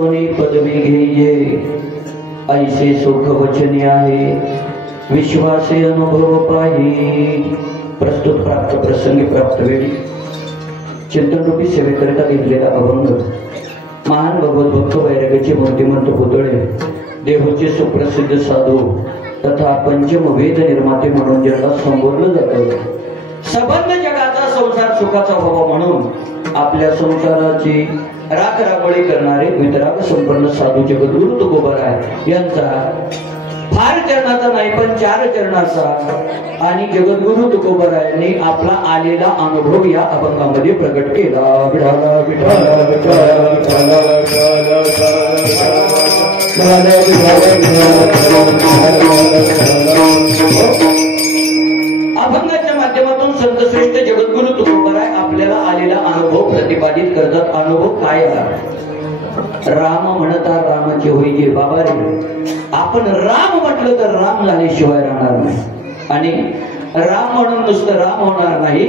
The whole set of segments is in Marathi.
पदवी घेजे ऐसे सुख वचनी आहे विश्वासे अनुभव पाही। प्रस्तुत प्राप्त प्रसंगी प्राप्त वेळी चिंतन रूपी सेवेकरिता घेतलेला अभंग महान भगवत भक्त वैराग्याचे मूर्तिमंत पुतळे देहूचे सुप्रसिद्ध साधू तथा पंचम वेद निर्माते म्हणून ज्यांना संबोधलं जातं। सबंध जगाचा संसार सुखाचा व्हावा म्हणून आपल्या संसाराची राखराखोळी करणारे वितराग संपन्न साधू जगद्गुरु तुकोबाराय यांचा फार चरणाचा नाही पण 4 चरणाचा आणि जगद्गुरु तुकोबारायांनी आपला आलेला अनुभव या अभंगामध्ये प्रकट केला। विठाला विठाला विठाला अभंगाच्या माध्यमातून संतश्रेष्ठ जगद्गुरु तुकोबाराय आपल्याला आलेला अनुभव प्रतिपादित करतात। अनुभव काय आला? राम म्हणता रामाचे होईजे बाबा रे, आपण राम म्हटलं तर राम झाल्याशिवाय राहणार नाही आणि राम म्हणून नुसतं राम होणार नाही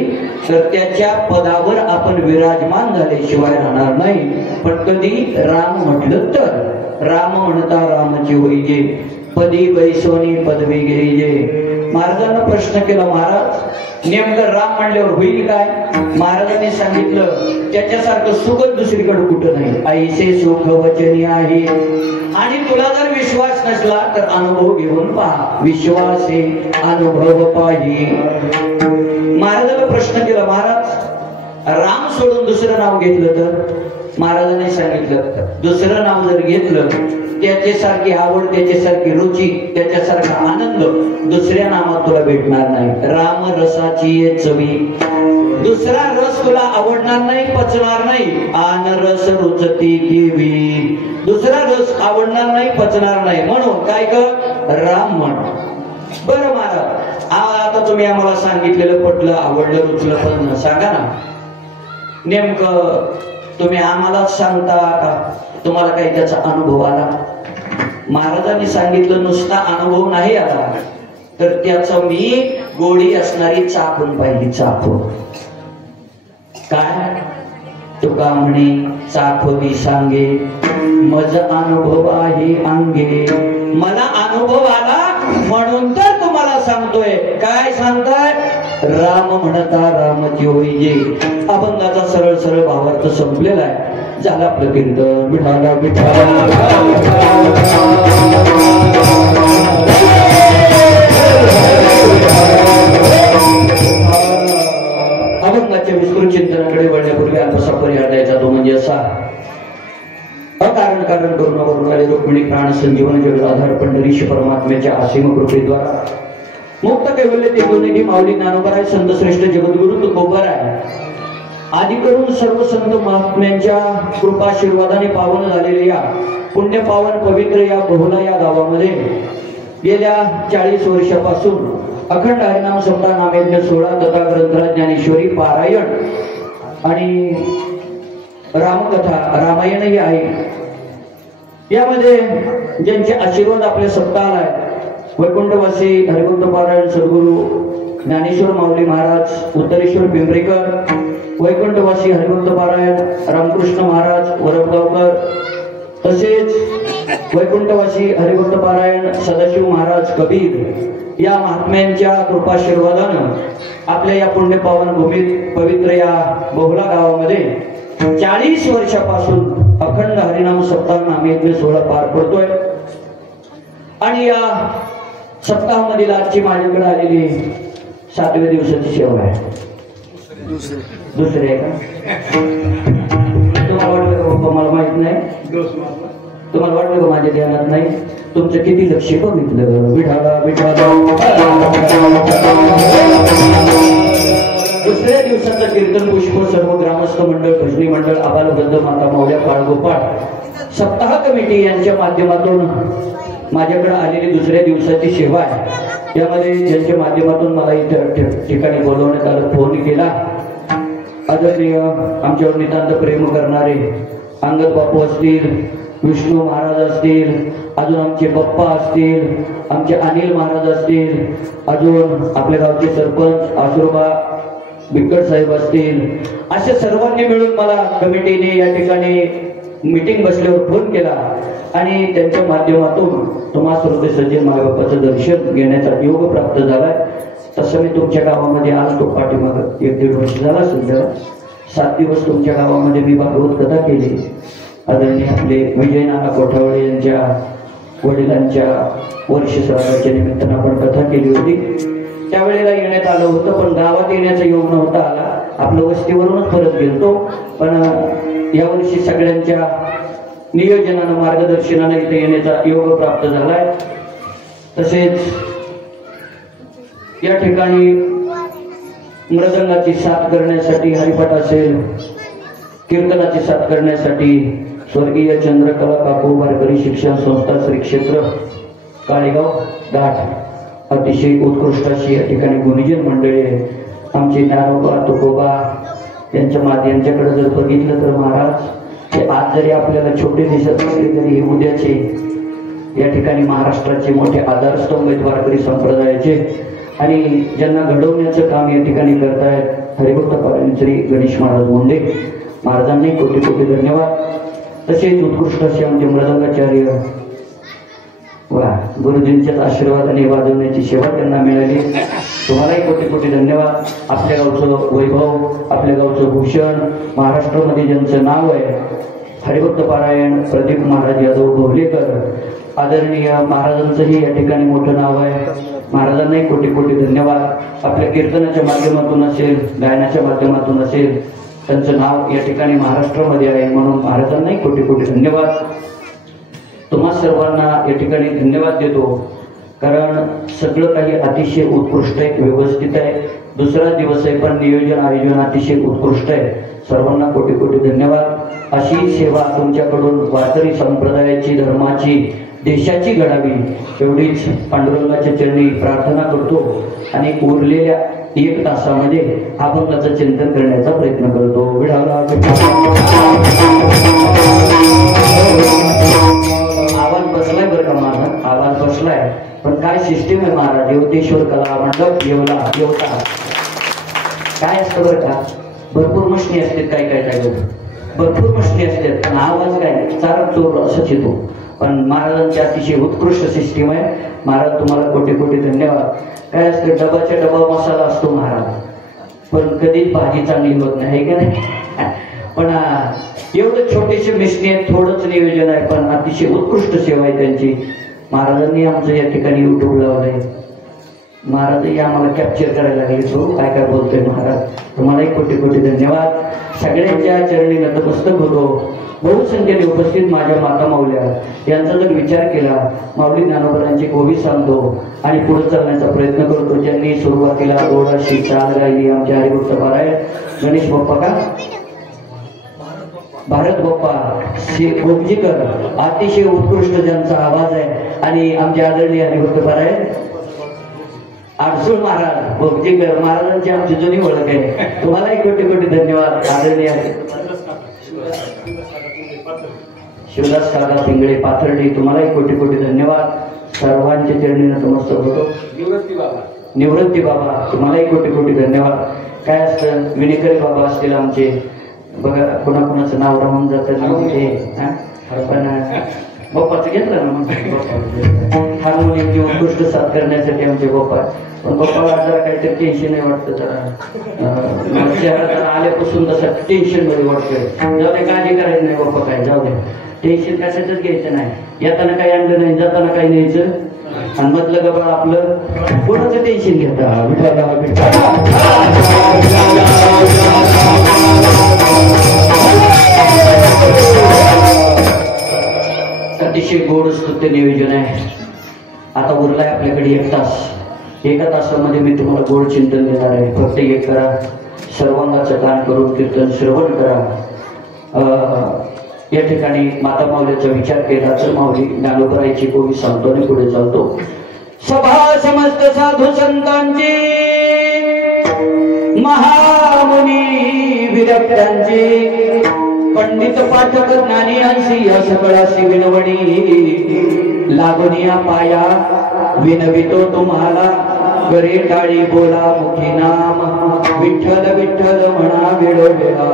तर त्याच्या पदावर आपण विराजमान झाल्याशिवाय राहणार नाही। पण कधी राम म्हटलं तर राम म्हणता रामाचे होईजे पदी बैसोनी पदवी घेईजे। महाराजांना प्रश्न केला, महाराज नेमकं राम म्हणल्यावर होईल काय? महाराजांनी सांगितलं त्याच्यासारखं सुख दुसरीकडे कुठं नाही, ऐसे सुख वचनी आहे। आणि तुला जर विश्वास नसला तर अनुभव घेऊन पहा, विश्वासे अनुभव पाही। महाराजांना प्रश्न केला, महाराज राम सोडून दुसरं नाव घेतलं तर? महाराजांनी सांगितलं दुसरं नाव जर घेतलं त्याच्यासारखी आवड, त्याच्यासारखी रुची, त्याच्यासारखा आनंद दुसऱ्या नामात तुला भेटणार नाही। राम रसाची चवी, दुसरा रस तुला आवडणार नाही, पचणार नाही। आन रस रुचती केवी, दुसरा रस आवडणार नाही, पचणार नाही, म्हणून काय कर राम म्हण। बरं महाराज आता तुम्ही आम्हाला सांगितलेलं पटलं, आवडलं, रुचलं, पण सांगा ना नेमकं तुम्ही आम्हाला सांगता का तुम्हाला काही त्याचा अनुभव आला? महाराजांनी सांगितलं नुसता अनुभव नाही आला तर त्याचं मी गोडी असणारी चाकून पाहिली। चाकून काय? तुका म्हणे चाखोनी सांगे मज अनुभव आहे अंगे। मला अनुभव आला म्हणून तर तुम्हाला सांगतोय। काय सांगताय? राम म्हणता रामाची होईजे। अभंगाचा सरळ सरळ भावार्थ संपलेला आहे। झाला आपलं कीर्तन विठाला विठाला। अभंगाच्या विस्तृत चिंतनाकडे वळण्यापूर्वी असा परिहार द्यायचा तो म्हणजे असा, अकारण कारण करुणावरून रुक्मिणी प्राण संजीवन जगदाधार पंढरीश परमात्म्याच्या असीम कृपेद्वारा मुक्त कैवल्य तेजोनिधी माऊली ज्ञानोबराय संत श्रेष्ठ जगद्गुरु तुकोबाराय आदी करून सर्व संत महात्म्यांच्या कृपाशीर्वादाने पावन झालेल्या या पुण्य पावन पवित्र या बहुला या गावामध्ये गेल्या 40 वर्षापासून अखंड हरिनाम सप्ताह नामयज्ञ 16 तथा ग्रंथराज ज्ञानेश्वरी पारायण आणि रामकथा रामायणही आहे। यामध्ये ज्यांचे आशीर्वाद आपल्या सप्ताहाला आहेत वैकुंठवासी हरिभक्त पारायण सद्गुरु ज्ञानेश्वर माऊली महाराज उत्तरेश्वर पिंपरीकर, वैकुंठवासी हरिभक्त पारायण रामकृष्ण महाराज वरपगावकर, तसेच वैकुंठवासी हरिभक्त पारायण सदाशिव महाराज कबीर या महात्म्यांच्या कृपाशीर्वादानं आपल्या या पुण्य पावन भूमीत पवित्र या बहुला गावामध्ये 40 वर्षापासून अखंड हरिनाम सप्ताह नामयज्ञ 16 पार पडतोय। आणि या सप्ताहामधील आजची माझ्याकडे आलेली 7व्या दिवसाची सेवा आहे। दुसरे आहे का? तुम्हाला वाटलं का मला माहित नाही? तुम्हाला वाटलं का माझ्या ध्यानात नाही? तुमचं किती लक्ष बघितलं विठाला विठाला। दुसऱ्या दिवसाचं कीर्तन पुष्प सर्व ग्रामस्थ मंडळ, भजनी मंडळ, आबालवृद्ध, माता मावल्या, बाळगोपाळ सप्ताह कमिटी यांच्या माध्यमातून माझ्याकडे आलेली दुसऱ्या दिवसाची सेवा आहे। यामध्ये ज्यांच्या माध्यमातून मला इथे ठिकाणी बोलवण्यात आलं, फोन केला, आदरणीय आमच्यावर नितांत प्रेम करणारे अंगद बापू असतील, विष्णू महाराज असतील, अजून आमचे पप्पा असतील, आमचे अनिल महाराज असतील, अजून आपल्या गावचे सरपंच आशुर्बा बिक्कड साहेब असतील, अशा सर्वांनी मिळून मला कमिटीने या ठिकाणी मीटिंग बसल्यावर फोन केला आणि त्यांच्या माध्यमातून तुम्हा सर्व सज्जन मायबापाचं दर्शन घेण्याचा योग प्राप्त झालाय. तसं मी तुमच्या गावामध्ये आलतो पाठीमागं 1-1.5 वर्ष झाला सध्या. 7 दिवस तुमच्या गावामध्ये मी भागवत कथा केली. आदरणीय आपले विजय नाना कोठावळे यांच्या वडिलांच्या वर्ष श्राद्धाच्या निमित्तानं आपण कथा केली होती. त्यावेळेला येण्यात आलं होतं, पण गावात येण्याचा योग नव्हता आला. आपलं वस्तीवरूनच परत गेलतो. पण यावर्षी सगळ्यांच्या नियोजनानं मार्गदर्शनानं इथे येण्याचा योग प्राप्त झालाय. तसेच या ठिकाणी मृदंगाची साथ करण्यासाठी, हरिपाठ असेल, कीर्तनाची साथ करण्यासाठी स्वर्गीय चंद्रकला काकू वारकरी शिक्षण संस्था श्री क्षेत्र काळेगाव घाट अतिशय उत्कृष्ट अशी या ठिकाणी गुणीजन मंडळी आहे. आमचे ज्ञानोबा तुकोबा यांच्याकडे जर बघितलं तर महाराज ते आज जरी आपल्याला छोटे दिसत असले तरी हे उद्याचे या ठिकाणी महाराष्ट्राचे मोठे आधारस्तंभ आहेत वारकरी संप्रदायाचे. आणि ज्यांना घडवण्याचं काम या ठिकाणी करतायत हरिभक्त पारायण श्री गणेश महाराज मुंडे महाराजांनी कोटी कोटी धन्यवाद. तसेच उत्कृष्ट असे आमचे मृदंगाचार्य वा गुरुजींच्याच आशीर्वादाने वाजवण्याची सेवा त्यांना मिळाली. तुम्हालाही कोटी कोटी धन्यवाद. आपल्या गावचं वैभव, आपल्या गावचं भूषण, महाराष्ट्रामध्ये ज्यांचं नाव आहे हरिभक्त पारायण प्रदीप महाराज यादव भोवलेकर, आदरणीय महाराजांचंही या ठिकाणी मोठं नाव आहे. महाराजांनाही कोटी कोटी धन्यवाद. आपल्या कीर्तनाच्या माध्यमातून असेल, गायनाच्या माध्यमातून असेल, त्यांचं नाव या ठिकाणी महाराष्ट्रामध्ये आहे, म्हणून महाराजांनाही कोटी कोटी धन्यवाद. तुम्हा सर्वांना या ठिकाणी धन्यवाद देतो, कारण सगळं काही अतिशय उत्कृष्ट आहे, व्यवस्थित आहे. दुसरा दिवस आहे पण नियोजन आयोजन अतिशय उत्कृष्ट आहे. सर्वांना कोटी कोटी धन्यवाद. अशी सेवा तुमच्याकडून वारकरी संप्रदायाची, धर्माची, देशाची घडावी एवढीच पांडुरंगाच्या चरणी प्रार्थना करतो आणि उरलेल्या 1 तासामध्ये अभंगाचं चिंतन करण्याचा प्रयत्न करतो. आवाज बसलाय बरं का माझा, आवाज बसलाय, पण काय सिस्टीम आहे महाराज. योतेश्वर कला मंडप येवला येवता काय असतं बरं का. भरपूर मशनी असतात, काय भरपूर मशनी असतात, पण आवाज काय चार चोर असंच येतो. पण महाराजांची अतिशय उत्कृष्ट सिस्टीम आहे. महाराज तुम्हाला कोटी कोटी धन्यवाद. काय असतं डबाच्या डबा मसाला असतो महाराज, पण कधीच भाजी चांगली होत नाही का नाही. पण एवढं छोटेसे मिशनी आहेत, थोडंच नियोजन आहे, पण अतिशय उत्कृष्ट सेवा आहे त्यांची. महाराजांनी आमचं या ठिकाणी युट्यूब लावलंय. महाराजही आम्हाला कॅप्चर करायला लागले. तो काय काय बोलतोय महाराज. तुम्हालाही कोटी कोटी धन्यवाद. सगळ्यांच्या चरणी नतमस्तक होतो. बहुसंख्येने उपस्थित माझ्या माता माऊल्या यांचा जर विचार केला, माऊली ज्ञानोबरांची गोवी सांगतो आणि पुढे चालण्याचा प्रयत्न करतो. ज्यांनी सुरुवातीला थोडाशी चाल राहिली आमच्या हरिभक्त पारायण गणेश बाप्पा का भारत बाप्पा गोमजीकर, अतिशय उत्कृष्ट ज्यांचा आवाज आहे. आणि आमचे आदरणीय हरिभक्त पारायण आरसूळ महाराज गोमजीकर महाराजांची आमची जुनी ओळख आहे. तुम्हालाही कोटी कोटी धन्यवाद. आदरणीय शिवदास काका पिंगळे पाथर्डी, तुम्हालाही कोटी कोटी धन्यवाद. सर्वांच्या चरणी नतमस्तक होतो. निवृत्ती बाबा तुम्हालाही कोटी कोटी धन्यवाद. काय असतं विनेकरी बाबा असतील आमचे, बघा कोणाकोणाचं नाव राहून जातं ते, पण बाप्पाचं घेतलं ना मग हार्मोनियमची उत्कृष्ट साथ करण्यासाठी आमचे बाप्पा. पण बाप्पाला जरा काहीतरी टेन्शन नाही वाटतं. जरा शहरात आल्यापासून तसं टेन्शन मध्ये वाटतंय. जाऊ दे, काळजी करायची नाही बाप्पा, काय जाऊ दे, टेन्शन कशाचंच घ्यायचं नाही. येताना काही आणलं नाही, जाताना काही न्यायचं, आणि मधलं गबाळ आपलं कोणाचं टेन्शन घेता. अतिशय गोड स्तुत्य नियोजन आहे. आता उरलाय आपल्याकडे 1 तास. 1 तासामध्ये मी तुम्हाला गोड चिंतन देणार आहे. फक्त एक करा, सर्वांगाचं दान करून कीर्तन श्रवण करा. या ठिकाणी माता माऊलीचा विचार केला तर माऊली ज्ञानोबरायची गोवी सांगतो आणि पुढे चालतो. सभा समस्त साधू संतांची, महामुनी विरक्तांची, पंडित पाठक ज्ञानी अंशी या सगळाशी विनवणी लागून या पाया विनवितो तुम्हाला करे टाळी बोला मुखी नाम विठ्ठल विठ्ठल म्हणा वेळोवेळा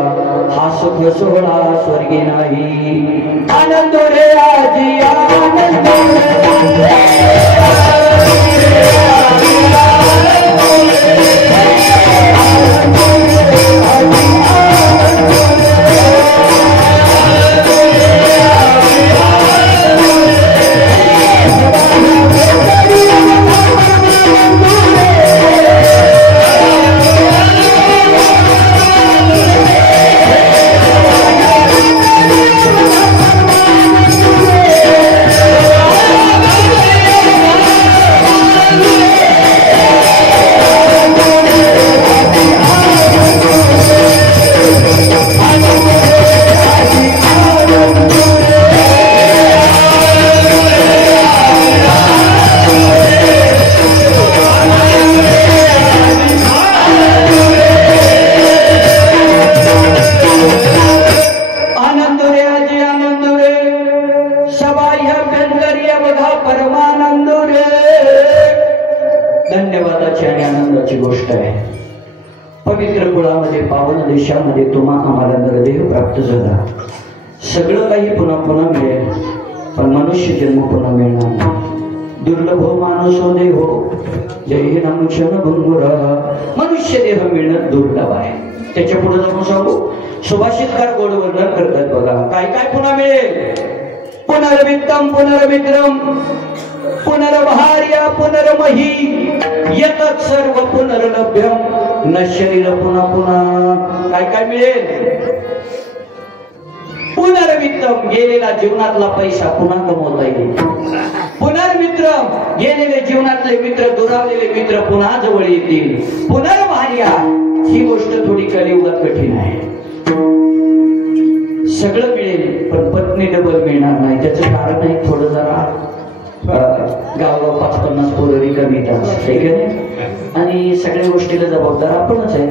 हा सुख सोहळा स्वर्गी नाही आनंद रे आजी आनंद देशामध्ये तुम्हा आम्हाला नरदेह प्राप्त झाला सगळं काही पुन्हा पुन्हा मिळेल पण मनुष्य जन्म पुन्हा मिळणार नाही दुर्लभ मानसो देहो जय नाम क्षण भंगुर मनुष्य देह मिळणं दुर्लभ आहे त्याच्या पुढे जाऊन सांगू सुभाषितकार गोड वर्णन करतात बघा काय काय पुन्हा मिळेल पुनर्वित्तम पुनर्मित्रम पुनर्भार्या पुनर्मही येतच सर्व पुनर्लभ्यम न शरीर पुन्हा पुन्हा काय काय मिळेल पुनर्वित्तम गेलेला जीवनातला पैसा पुन्हा कमवता येईल पुनर्मित्र गेलेले जीवनातले मित्र दुरावलेले मित्र पुन्हा जवळ येतील पुनर्भार्या ही गोष्ट थोडी कलियुगात कठीण आहे सगळं मिळेल पण पत्नी डबल मिळणार नाही त्याचं कारण आहे थोडं जरा गावगाव 50-50 पोरं रिकामी येतात आणि सगळ्या गोष्टीला जबाबदार आपणच आहे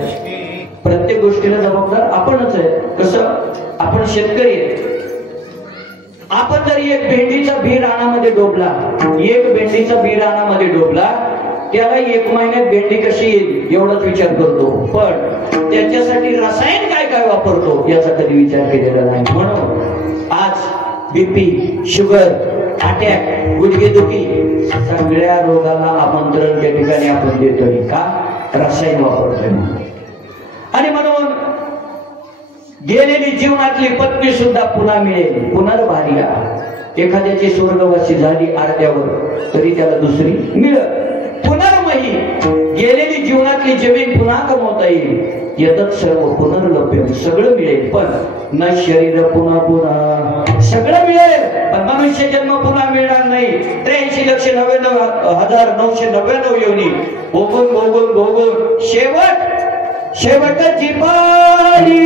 प्रत्येक गोष्टीला जबाबदार आपणच आहे कसं आपण शेतकरी आहे आपण जर एक भेंडीचा बी रानामध्ये डोबला एक भेंडीचा बी रानामध्ये डोबला त्याला 1 महिन्यात भेंडी कशी येईल एवढाच विचार करतो पण त्याच्यासाठी रसायन काय काय वापरतो याचा कधी विचार केलेला नाही म्हणून आज बीपी शुगर अटॅक गुडघेदुखी सगळ्या रोगाला आमंत्रण त्या ठिकाणी आपण देतोय का रसायन वापरतोय आणि म्हणून गेलेली जीवनातली पत्नी सुद्धा पुन्हा मिळेल पुनर्भार्या एखाद्याची स्वर्गवासी झाली अर्ध्यावर तरी त्याला दुसरी मिळेल पुनर्मही गेलेली जीवनातली जमीन पुन्हा कमवता येईल येतच सर्व पुनर्लभ्य सगळं मिळेल पण न शरीर पुन्हा पुन्हा सगळं मिळेल पण मनुष्य जन्म पुन्हा मिळणार नाही 83,99,999 योनी भोगून भोगून भोगून शेवटची पारी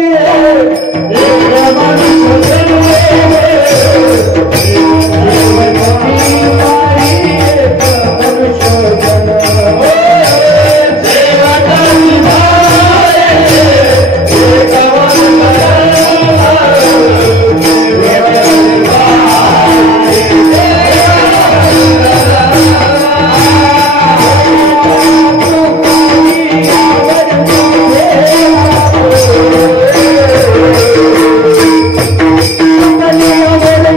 Hallelujah.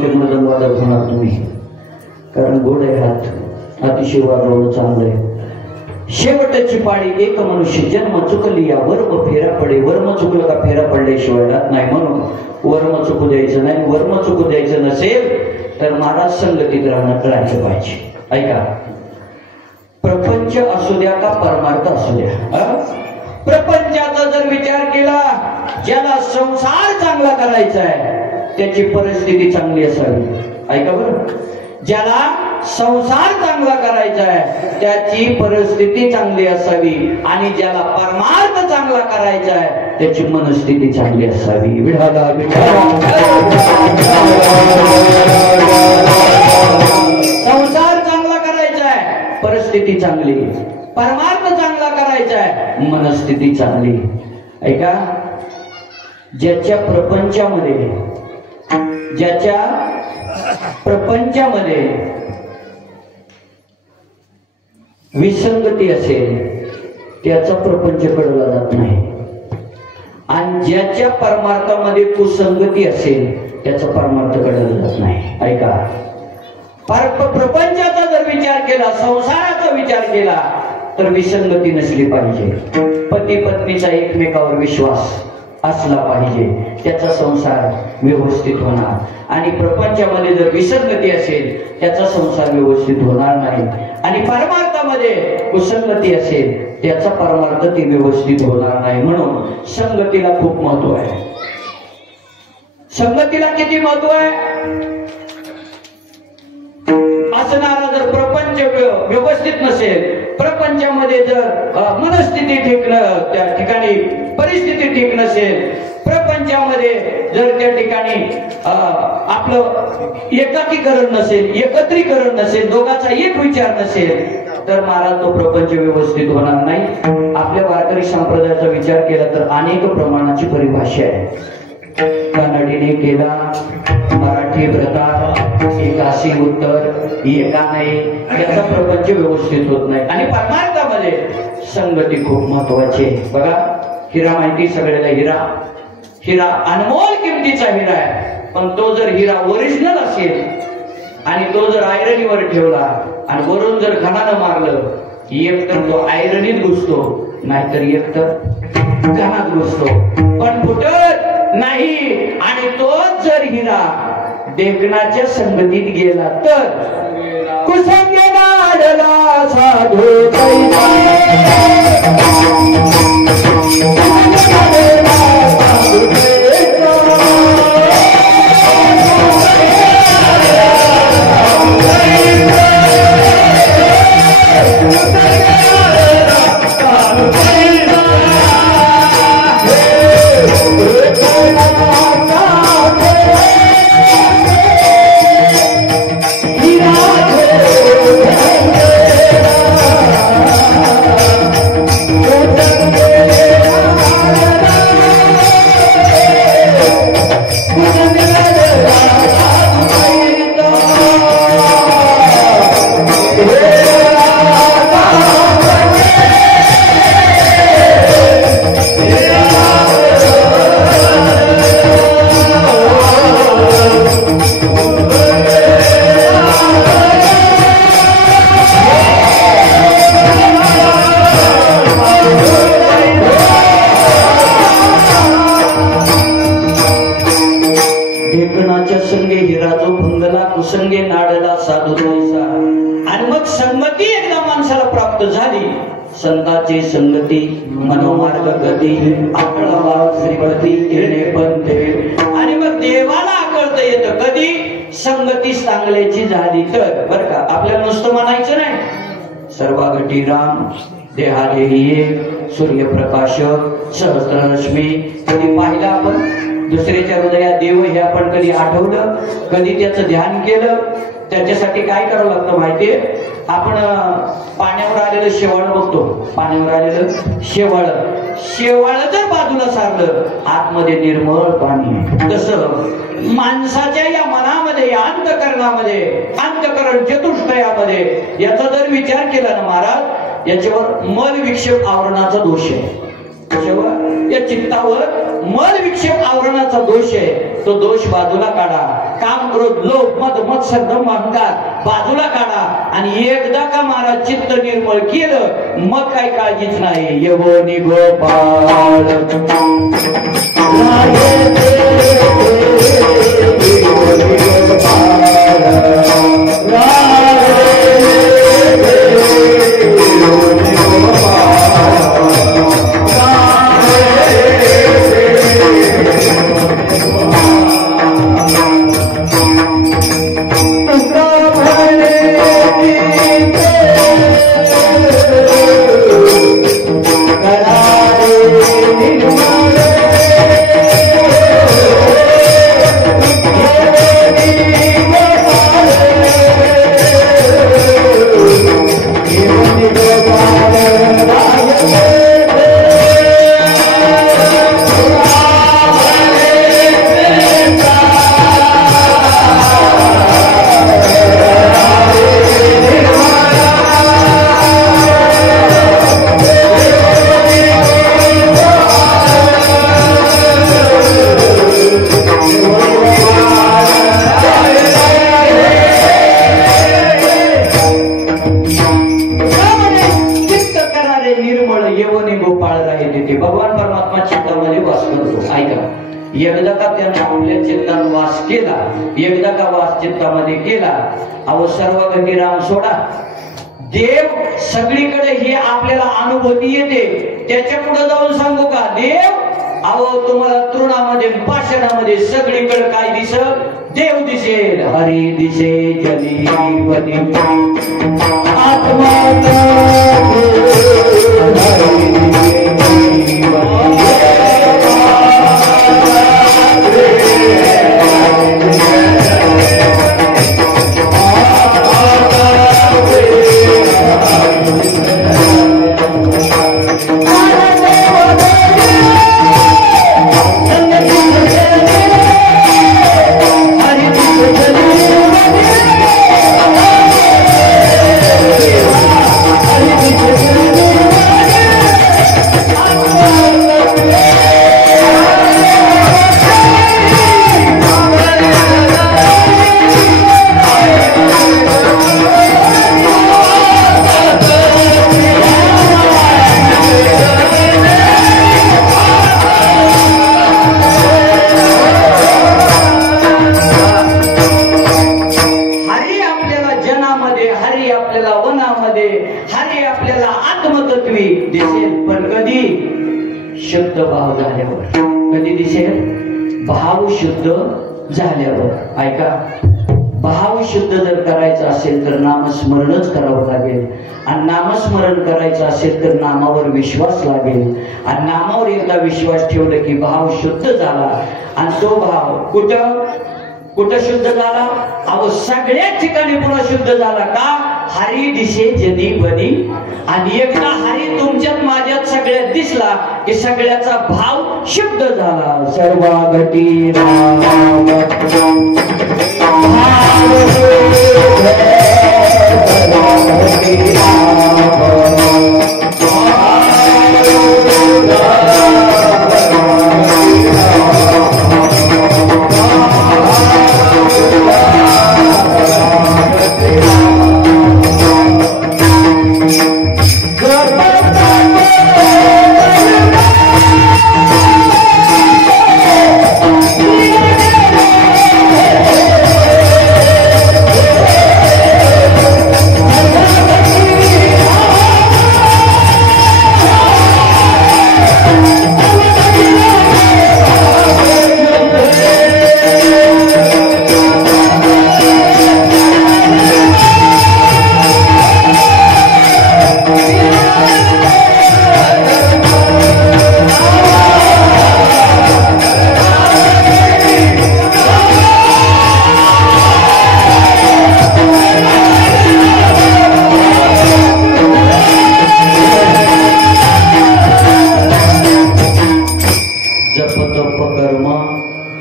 बहुतेक मदन वादक होणार तुम्ही, कारण गोड आहे हात, अतिशय वाजवणं चांगलं आहे. शेवटची पाळी एक मनुष्य जन्म चुकली या वर्म फेरा पडे. वर्म चुकलं का फेरा पडल्याशिवाय राहत नाही, म्हणून वर्म चुकू द्यायचं नाही. वर्म चुकू द्यायचं नसेल तर महाराज संगतीत राहायचं पाहिजे. ऐका, प्रपंच असू द्या का परमार्थ असू द्या, प्रपंचाचा जर विचार केला, ज्याला संसार चांगला करायचा आहे त्याची परिस्थिती चांगली असावी. ऐका बरं, ज्याला संसार चांगला करायचा आहे त्याची परिस्थिती चांगली असावी, आणि ज्याला परमार्थ चांगला करायचा आहे त्याची मनस्थिती चांगली असावी. विठाला संसार चांगला करायचा आहे, परिस्थिती चांगली. परमार्थ चांगला करायचा आहे, मनस्थिती चांगली. ऐका, ज्याच्या प्रपंचामध्ये विसंगती असेल त्याचा प्रपंच कडला जात नाही, आणि ज्याच्या परमार्थामध्ये कुसंगती असेल त्याचा परमार्थ कडला जात नाही. ऐका, प्रपंचाचा जर विचार केला, संसाराचा विचार केला तर विसंगती नसली पाहिजे. पती पत्नीचा एकमेकावर विश्वास असला पाहिजे, त्याचा संसार व्यवस्थित होणार. आणि प्रपंचामध्ये जर विसंगती असेल त्याचा संसार व्यवस्थित होणार नाही. आणि परमार्थामध्ये कुसंगती असेल त्याचा परमार्थ ती व्यवस्थित होणार नाही. म्हणून संगतीला खूप महत्व आहे. संगतीला किती महत्व आहे? असणारा जर प्रपंच व्यवस्थित नसेल, प्रपंचामध्ये जर मनस्थिती ठीक त्या ठिकाणी परिस्थिती ठीक नसेल, प्रपंचामध्ये जर त्या ठिकाणी आपलं एकाकीकरण नसेल, एकत्रीकरण नसेल, दोघाचा एक विचार नसेल, तर महाराज तो प्रपंच व्यवस्थित होणार नाही. आपल्या वारकरी संप्रदायाचा विचार केला तर अनेक प्रमाणाची परिभाषा आहे. कन्नडीने केला, मराठी व्रतात, एकाशी उत्तर, एका नाही, याचा प्रपंच व्यवस्थित होत नाही. आणि परमार्थामध्ये संगती खूप महत्वाची आहे. बघा, हिरा माहिती सगळ्याला, हिरा अनमोल किमतीचा हिरा आहे, पण तो जर हिरा ओरिजिनल असेल आणि तो जर आयरनीवर ठेवला आणि वरून जर घणानं मारलं, एक तर तो आयरनीत घुसतो, नाहीतर एक तर घणात घुसतो, पण फुटत नाही. आणि तोच जर हिरा देखनाच्या संगतीत गेला तर कुसंगे नाडला साधू संताची संगती मनोमार्ग गती आकळवा श्रीपती येणे पंथे. आणि मग देवाला आकळता येतं कधी? संगती चांगल्याची झाली तर. बर का, आपल्याला नुसतं म्हणायचं नाही. सर्वागटी राम देहादेही सूर्यप्रकाश सहस्ररश्मी. कधी पाहिलं आपण दुसऱ्याच्या हृदयात देव हे आपण कधी आठवलं, कधी त्याचं ध्यान केलं? त्याच्यासाठी काय करावं लागतं माहितीये? आपण पाण्यावर आलेलं शेवाळ बघतो, पाण्यावर आलेलं शेवाळ जर बाजूला सारलं आतमध्ये निर्मळ पाणी. तसं माणसाच्या या मनामध्ये, या अंतकरणामध्ये, अंतकरण चतुष्टयामध्ये याचा जर विचार केला ना महाराज, याच्यावर मल विक्षेप आवरणाचा दोष आहे. या चित्तावर मल विक्षेप आवरणाचा दोष आहे. तो दोष बाजूला काढा. काम क्रोध लोभ मद मत्सर दंभ अहंकार बाजूला काढा आणि एकदा का महाराज चित्त निर्मळ केलं मग काही काळजीच नाही. यवनी गोपाळ भगवान परमात्मा चित्तामध्ये वास करतो. ऐका, एकदा का त्याने आपल्या चित्तात वास केला, एकदा का वास चित्तामध्ये केला, अहो सर्व गती राम सोडा. देव सगळीकडे हे आपल्याला अनुभूती येते. त्याच्या पुढे जाऊन सांगू का देव, अहो तुम्हाला तृणामध्ये पाषाणामध्ये सगळीकडे काय दिसत? देव दिसेल. हरी दिसे जली आत्मा शुद्ध भाव झाल्यावर. कधी दिसेल? भाव शुद्ध झाल्यावर. ऐका, भाव शुद्ध जर करायचं असेल तर नामस्मरणच करावं लागेल. आणि नामस्मरण करायचं असेल तर नामावर विश्वास लागेल. आणि नामावर एकदा विश्वास ठेवला की भाव शुद्ध झाला. आणि तो भाव कुठं कुठं शुद्ध झाला? अहो सगळ्या ठिकाणी पुन्हा शुद्ध झाला. का? हरी दिसे जनी बनी. आणि एकदा हरी तुमच्यात माझ्यात सगळ्यात दिसला की सगळ्याचा भाव शुद्ध झाला. सर्वागती राम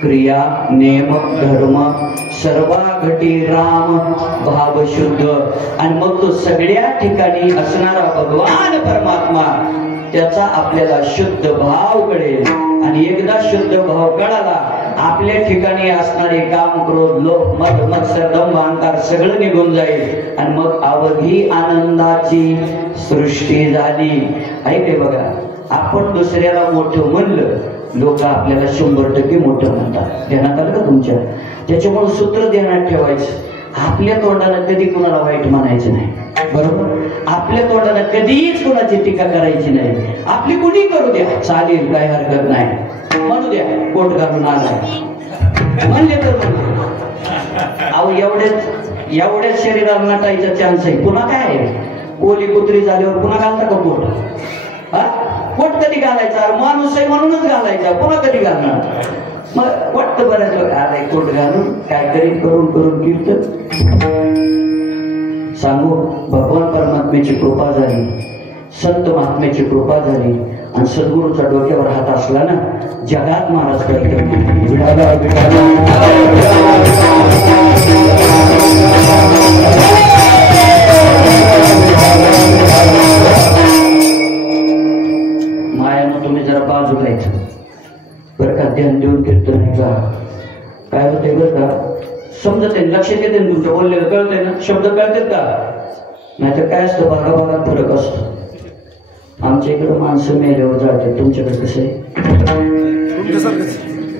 क्रिया नेम धर्म सर्वाघटी राम भाव शुद्ध. आणि मग तो सगळ्या ठिकाणी असणारा भगवान परमात्मा त्याचा आपल्याला शुद्ध भाव कळेल. आणि एकदा शुद्ध भाव कळाला आपल्या ठिकाणी असणारे काम, क्रोध, लोभ, मद, मत्सर, दंभ, अहंकार सगळं निघून जाईल आणि मग अवघी आनंदाची सृष्टी झाली. ऐके बघा, आपण दुसऱ्याला मोठं म्हणलं, लोक आपल्याला 100% मोठं म्हणतात. ध्यानात आलं का तुमच्या? त्याच्यामुळे सूत्र ध्यानात ठेवायचं, आपल्या तोंडानं कधी कुणाला वाईट म्हणायचं नाही. बरोबर? आपल्या तोंडानं कधीच कुणाची टीका करायची नाही. आपली कुणी करू द्या, चालेल, काही हरकत नाही, म्हणू द्या, पोट घालून आलाय म्हणले तर म्हणले. अहो एवढ्याच शरीराला नटायचा चान्स आहे. पुन्हा काय आहे, कोली कुत्री झाल्यावर पुन्हा घालता का पोट? हा, पोट कधी घालायचा? माणूस आहे म्हणूनच घालायचा, पुन्हा कधी घालणार? मग वाटतं बऱ्याच लोक आलाय कोट घालून काहीतरी करून करून कीर्तन सांगू. भगवान परमात्म्याची कृपा झाली, संत महात्म्याची कृपा झाली आणि सद्गुरूचा डोक्यावर हात असला ना, जगात महाराज करतो. मायानं तुम्ही जरा बाजू घ्यायचं बरं का, ध्यान देऊन कीर्तन आहे का, काय होते बरं का, समजत आहे, लक्षात येते तुमचं बोललेलं, कळतंय ना, शब्द कळतात का? नाहीतर काय असतं, भागा भागात फरक असतो. आमच्या इकडे माणसं मेल्यावर जाते, तुमच्याकडे कसं आहे?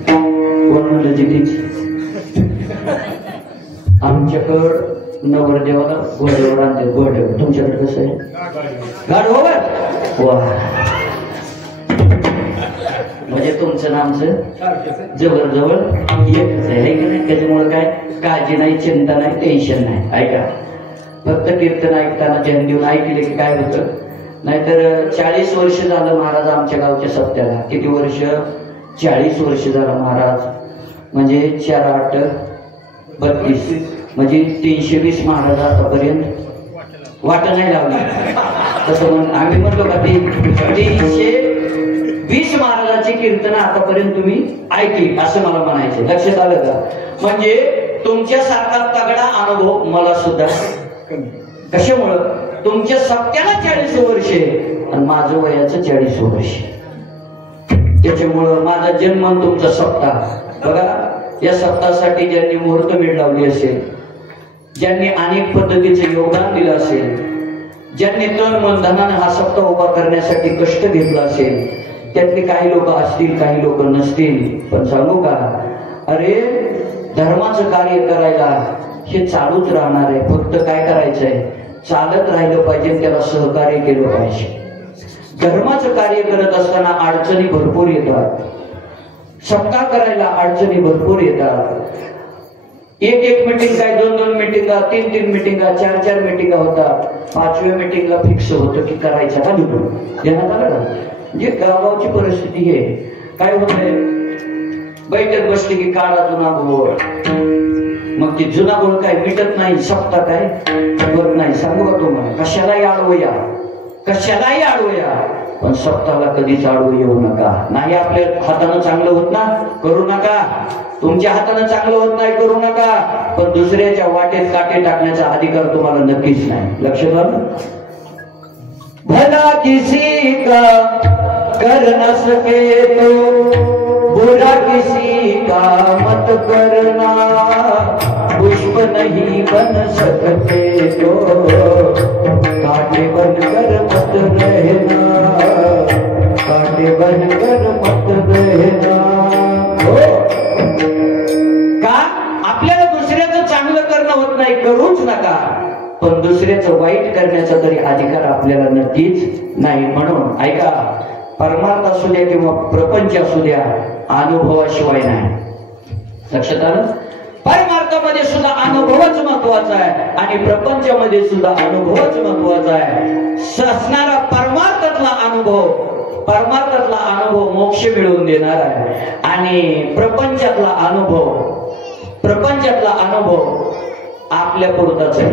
कोण म्हणलं जिथेच? आमच्याकडं नवरदेवाला घोड्यावर आणते, घोड्यावर. तुमच्याकडे कसं आहे? गाढवावर. वा, म्हणजे तुमचं नामचं जवळ एकच आहे की नाही? त्याच्यामुळे काय काळजी नाही, चिंता नाही, टेन्शन नाही. ऐका, फक्त कीर्तन ऐकताना ध्यान देऊन ऐकले की काय होतं, नाहीतर 40 वर्ष झालं महाराज आमच्या गावच्या सप्त्याला. किती वर्ष? 40 वर्ष झालं महाराज. म्हणजे 4 8 32, म्हणजे 320 महाराज आतापर्यंत वाट नाही लावली. तसं म्हण आम्ही म्हणलो का, 320 महाराजांची कीर्तन आतापर्यंत तुम्ही ऐकली असं मला म्हणायचं. लक्षात आलं का? म्हणजे तुमच्यासारखा तगडा अनुभव मला सुद्धा. कशामुळं? तुमच्या सप्त्याला 40 वर्ष आणि माझं वयाचं 40 वर्ष. त्याच्यामुळं माझा जन्म आणि तुमचा सप्ताह बघा. या सप्ताहासाठी ज्यांनी मुहूर्त वेळ लावली असेल, ज्यांनी अनेक पद्धतीचे योगदान दिलं असेल, ज्यांनी तन मन धनानं हा सप्ताह उभा करण्यासाठी कष्ट घेतला असेल, त्यातले काही लोक असतील, काही लोक नसतील. पण सांगू का, अरे धर्माचं कार्य करायला हे चालूच राहणार आहे. फक्त काय करायचंय, चालत राहिलं पाहिजे, त्याला सहकार्य केलं पाहिजे. धर्माचं कार्य करत असताना अडचणी भरपूर येतात. सप्ताह करायला अडचणी भरपूर येतात. एक मिटिंग काय, 2 मिटिंगा, 3 मिटिंगा, 4 मिटिंगा होतात. 5व्या मिटिंगला फिक्स होतं की करायचं का निघून. ध्यानात आलं का? म्हणजे गावाची परिस्थिती आहे. काय होतंय, बैठक बसली की काढा जुना बोल. मग ती जुना बोल काय मिटत नाही, सप्ताह काय होत नाही. सांगू का तुम्हाला, कशालाही अडवूया, कशालाही अडवूया, पण सप्ताहाला कधीच अडवू येऊ नका. नाही आपल्या हातानं चांगलं होत ना, करू नका. तुमच्या हातानं चांगलं होत नाही, करू नका. पण दुसऱ्याच्या वाटेत काटे टाकण्याचा अधिकार तुम्हाला नक्कीच नाही. लक्षात आलं? भला किसी का कर न सके तो बुरा किसी का मत करना. पुष्प नहीं बन सकते तो कांटे बनकर मत रहना, कांटे बनकर मत रहना. का? आपल्याला दुसऱ्याचं चांगलं करणं होत नाही, करूच नका. पण दुसऱ्याचं वाईट करण्याचा तरी अधिकार आपल्याला नक्कीच नाही. म्हणून ऐका, परमार्थ असू द्या किंवा प्रपंच असू द्या, अनुभवाशिवाय नाही. लक्षात आलं? परमार्थामध्ये सुद्धा अनुभवच महत्वाचा आहे आणि प्रपंचामध्ये सुद्धा अनुभवच महत्वाचा आहे. असणारा परमार्थातला अनुभव मोक्ष मिळवून देणार आहे आणि प्रपंचातला अनुभव आपल्या पुरताच आहे.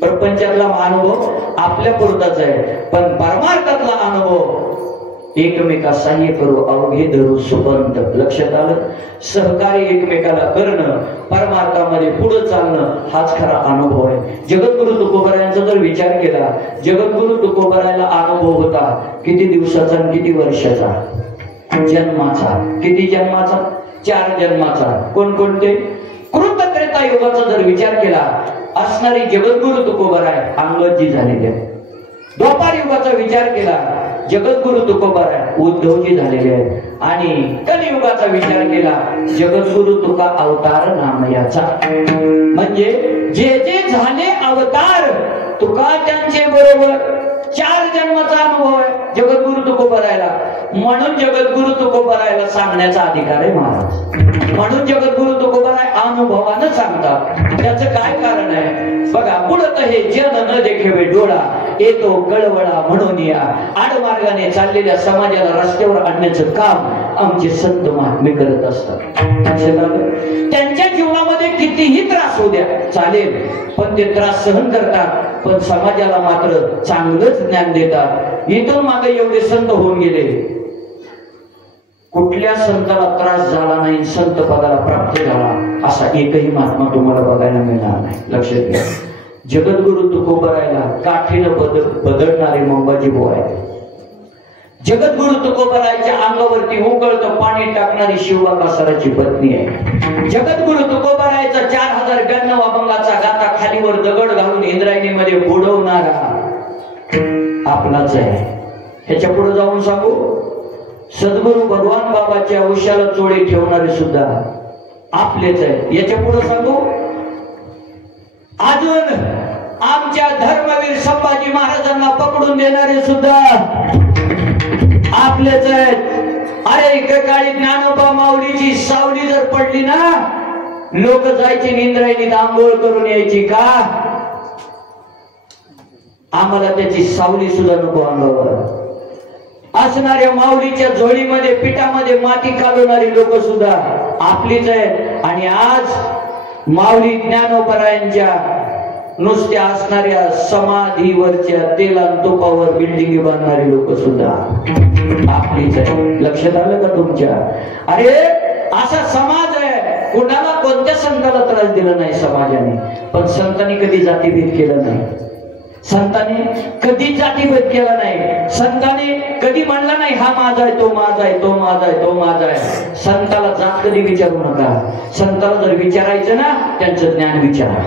प्रपंचातला अनुभव आपल्या पुरताच आहे, पण परमार्थातला अनुभव एकमेका सहाय्य करू अवघे धरू सुपंत. लक्षात आलं? सहकार्य एकमेकाला करणं, परमार्थामध्ये पुढे चालणं, हाच खरा अनुभव आहे. जगद्गुरु तुकोबारायांचा जर विचार केला, जगद्गुरु तुकोबारायला अनुभव होता किती दिवसाचा आणि किती वर्षाचा? जन्माचा. किती जन्माचा? 4 जन्माचा. कोणकोणते? कृत त्रेता युगाचा जर विचार केला असणारी जगद्गुरु तुकोबाराय अंगदजी झालेले आहेत. द्वापार युगाचा विचार केला जगद्गुरु तुकोबाराय उद्धवजी झालेले आहेत. आणि कलियुगाचा विचार केला जगद्गुरु तुका अवतार नामयाचा. म्हणजे जे जे झाले अवतार तुका त्यांचे बरोबर 4 जन्माचा अनुभव आहे जगद्गुरु तुकोबारायला. म्हणून जगद्गुरु तुकोबारायला सांगण्याचा अधिकार आहे महाराज. म्हणून जगद्गुरु तुकोबाराय अनुभवानं सांगतात. त्याचं काय कारण आहे बघा. मुळत हे जन न देखेवे डोळा येतो कळवळा म्हणून या. आडमार्गाने चाललेल्या समाजाला रस्त्यावर आणण्याचं काम आमचे संत महात्मे करत असतात. त्यांच्या जीवनामध्ये कितीही त्रास होऊ द्या चालेल पण ते त्रास सहन करतात. पण समाजाला मात्र चांगलंच ज्ञान देतात. इथून मागे एवढे संत होऊन गेले कुठल्या संताला त्रास झाला नाही संत पदाला प्राप्त झाला असा एकही महात्मा तुम्हाला बघायला मिळणार नाही. लक्षात घ्या. जगद्गुरु तुकोबारायला काठीनं बदलणारे मंबाजी बुवा आहे. जगद्गुरु तुकोबारायच्या अंगावरती उकळतं पाणी टाकणारी शिवबा कासाराची पत्नी आहे. जगद्गुरु तुकोबारायचा 4092 अभंगाचा गाता खालीवर दगड घालून इंद्रायणीमध्ये बुडवणारा आपलाच आहे. ह्याच्या पुढे जाऊन सांगू सद्गुरु भगवान बाबाच्या उशाला चोळी ठेवणारे सुद्धा आपलेच आहे. याच्या पुढे सांगू अजून आमच्या धर्मवीर संभाजी महाराजांना पकडून देणारे सुद्धा आपलेच आहेत. अरे एकेकाळी ज्ञानोबा माऊलीची सावली जर पडली ना लोक जायची इंद्रायणीत आंघोळ करून यायची का? आम्हाला त्याची सावली सुद्धा नको अंगावर. असणाऱ्या माऊलीच्या झोळीमध्ये पिठामध्ये माती काढणारी लोक सुद्धा आपलीच आहेत. आणि आज माऊली ज्ञानोबरायांच्या नुसत्या असणाऱ्या समाधीवरच्या तेला तुपावर बिल्डिंग बांधणारी लोक सुद्धा आपलीच आहे. लक्षात आलं का तुमच्या? अरे असा समाज आहे. कुणाला कोणत्या संताला त्रास दिला नाही समाजाने. पण संतांनी कधी जातीभेद केला नाही. संतांनी कधी जातीभेद केला नाही. संतांनी कधी म्हणला नाही हा माझा आहे तो माझा आहे तो माझा आहे तो माझा आहे. संताला जात कधी विचारू नका. संताला जर विचारायचं ना त्यांचं ज्ञान विचारा.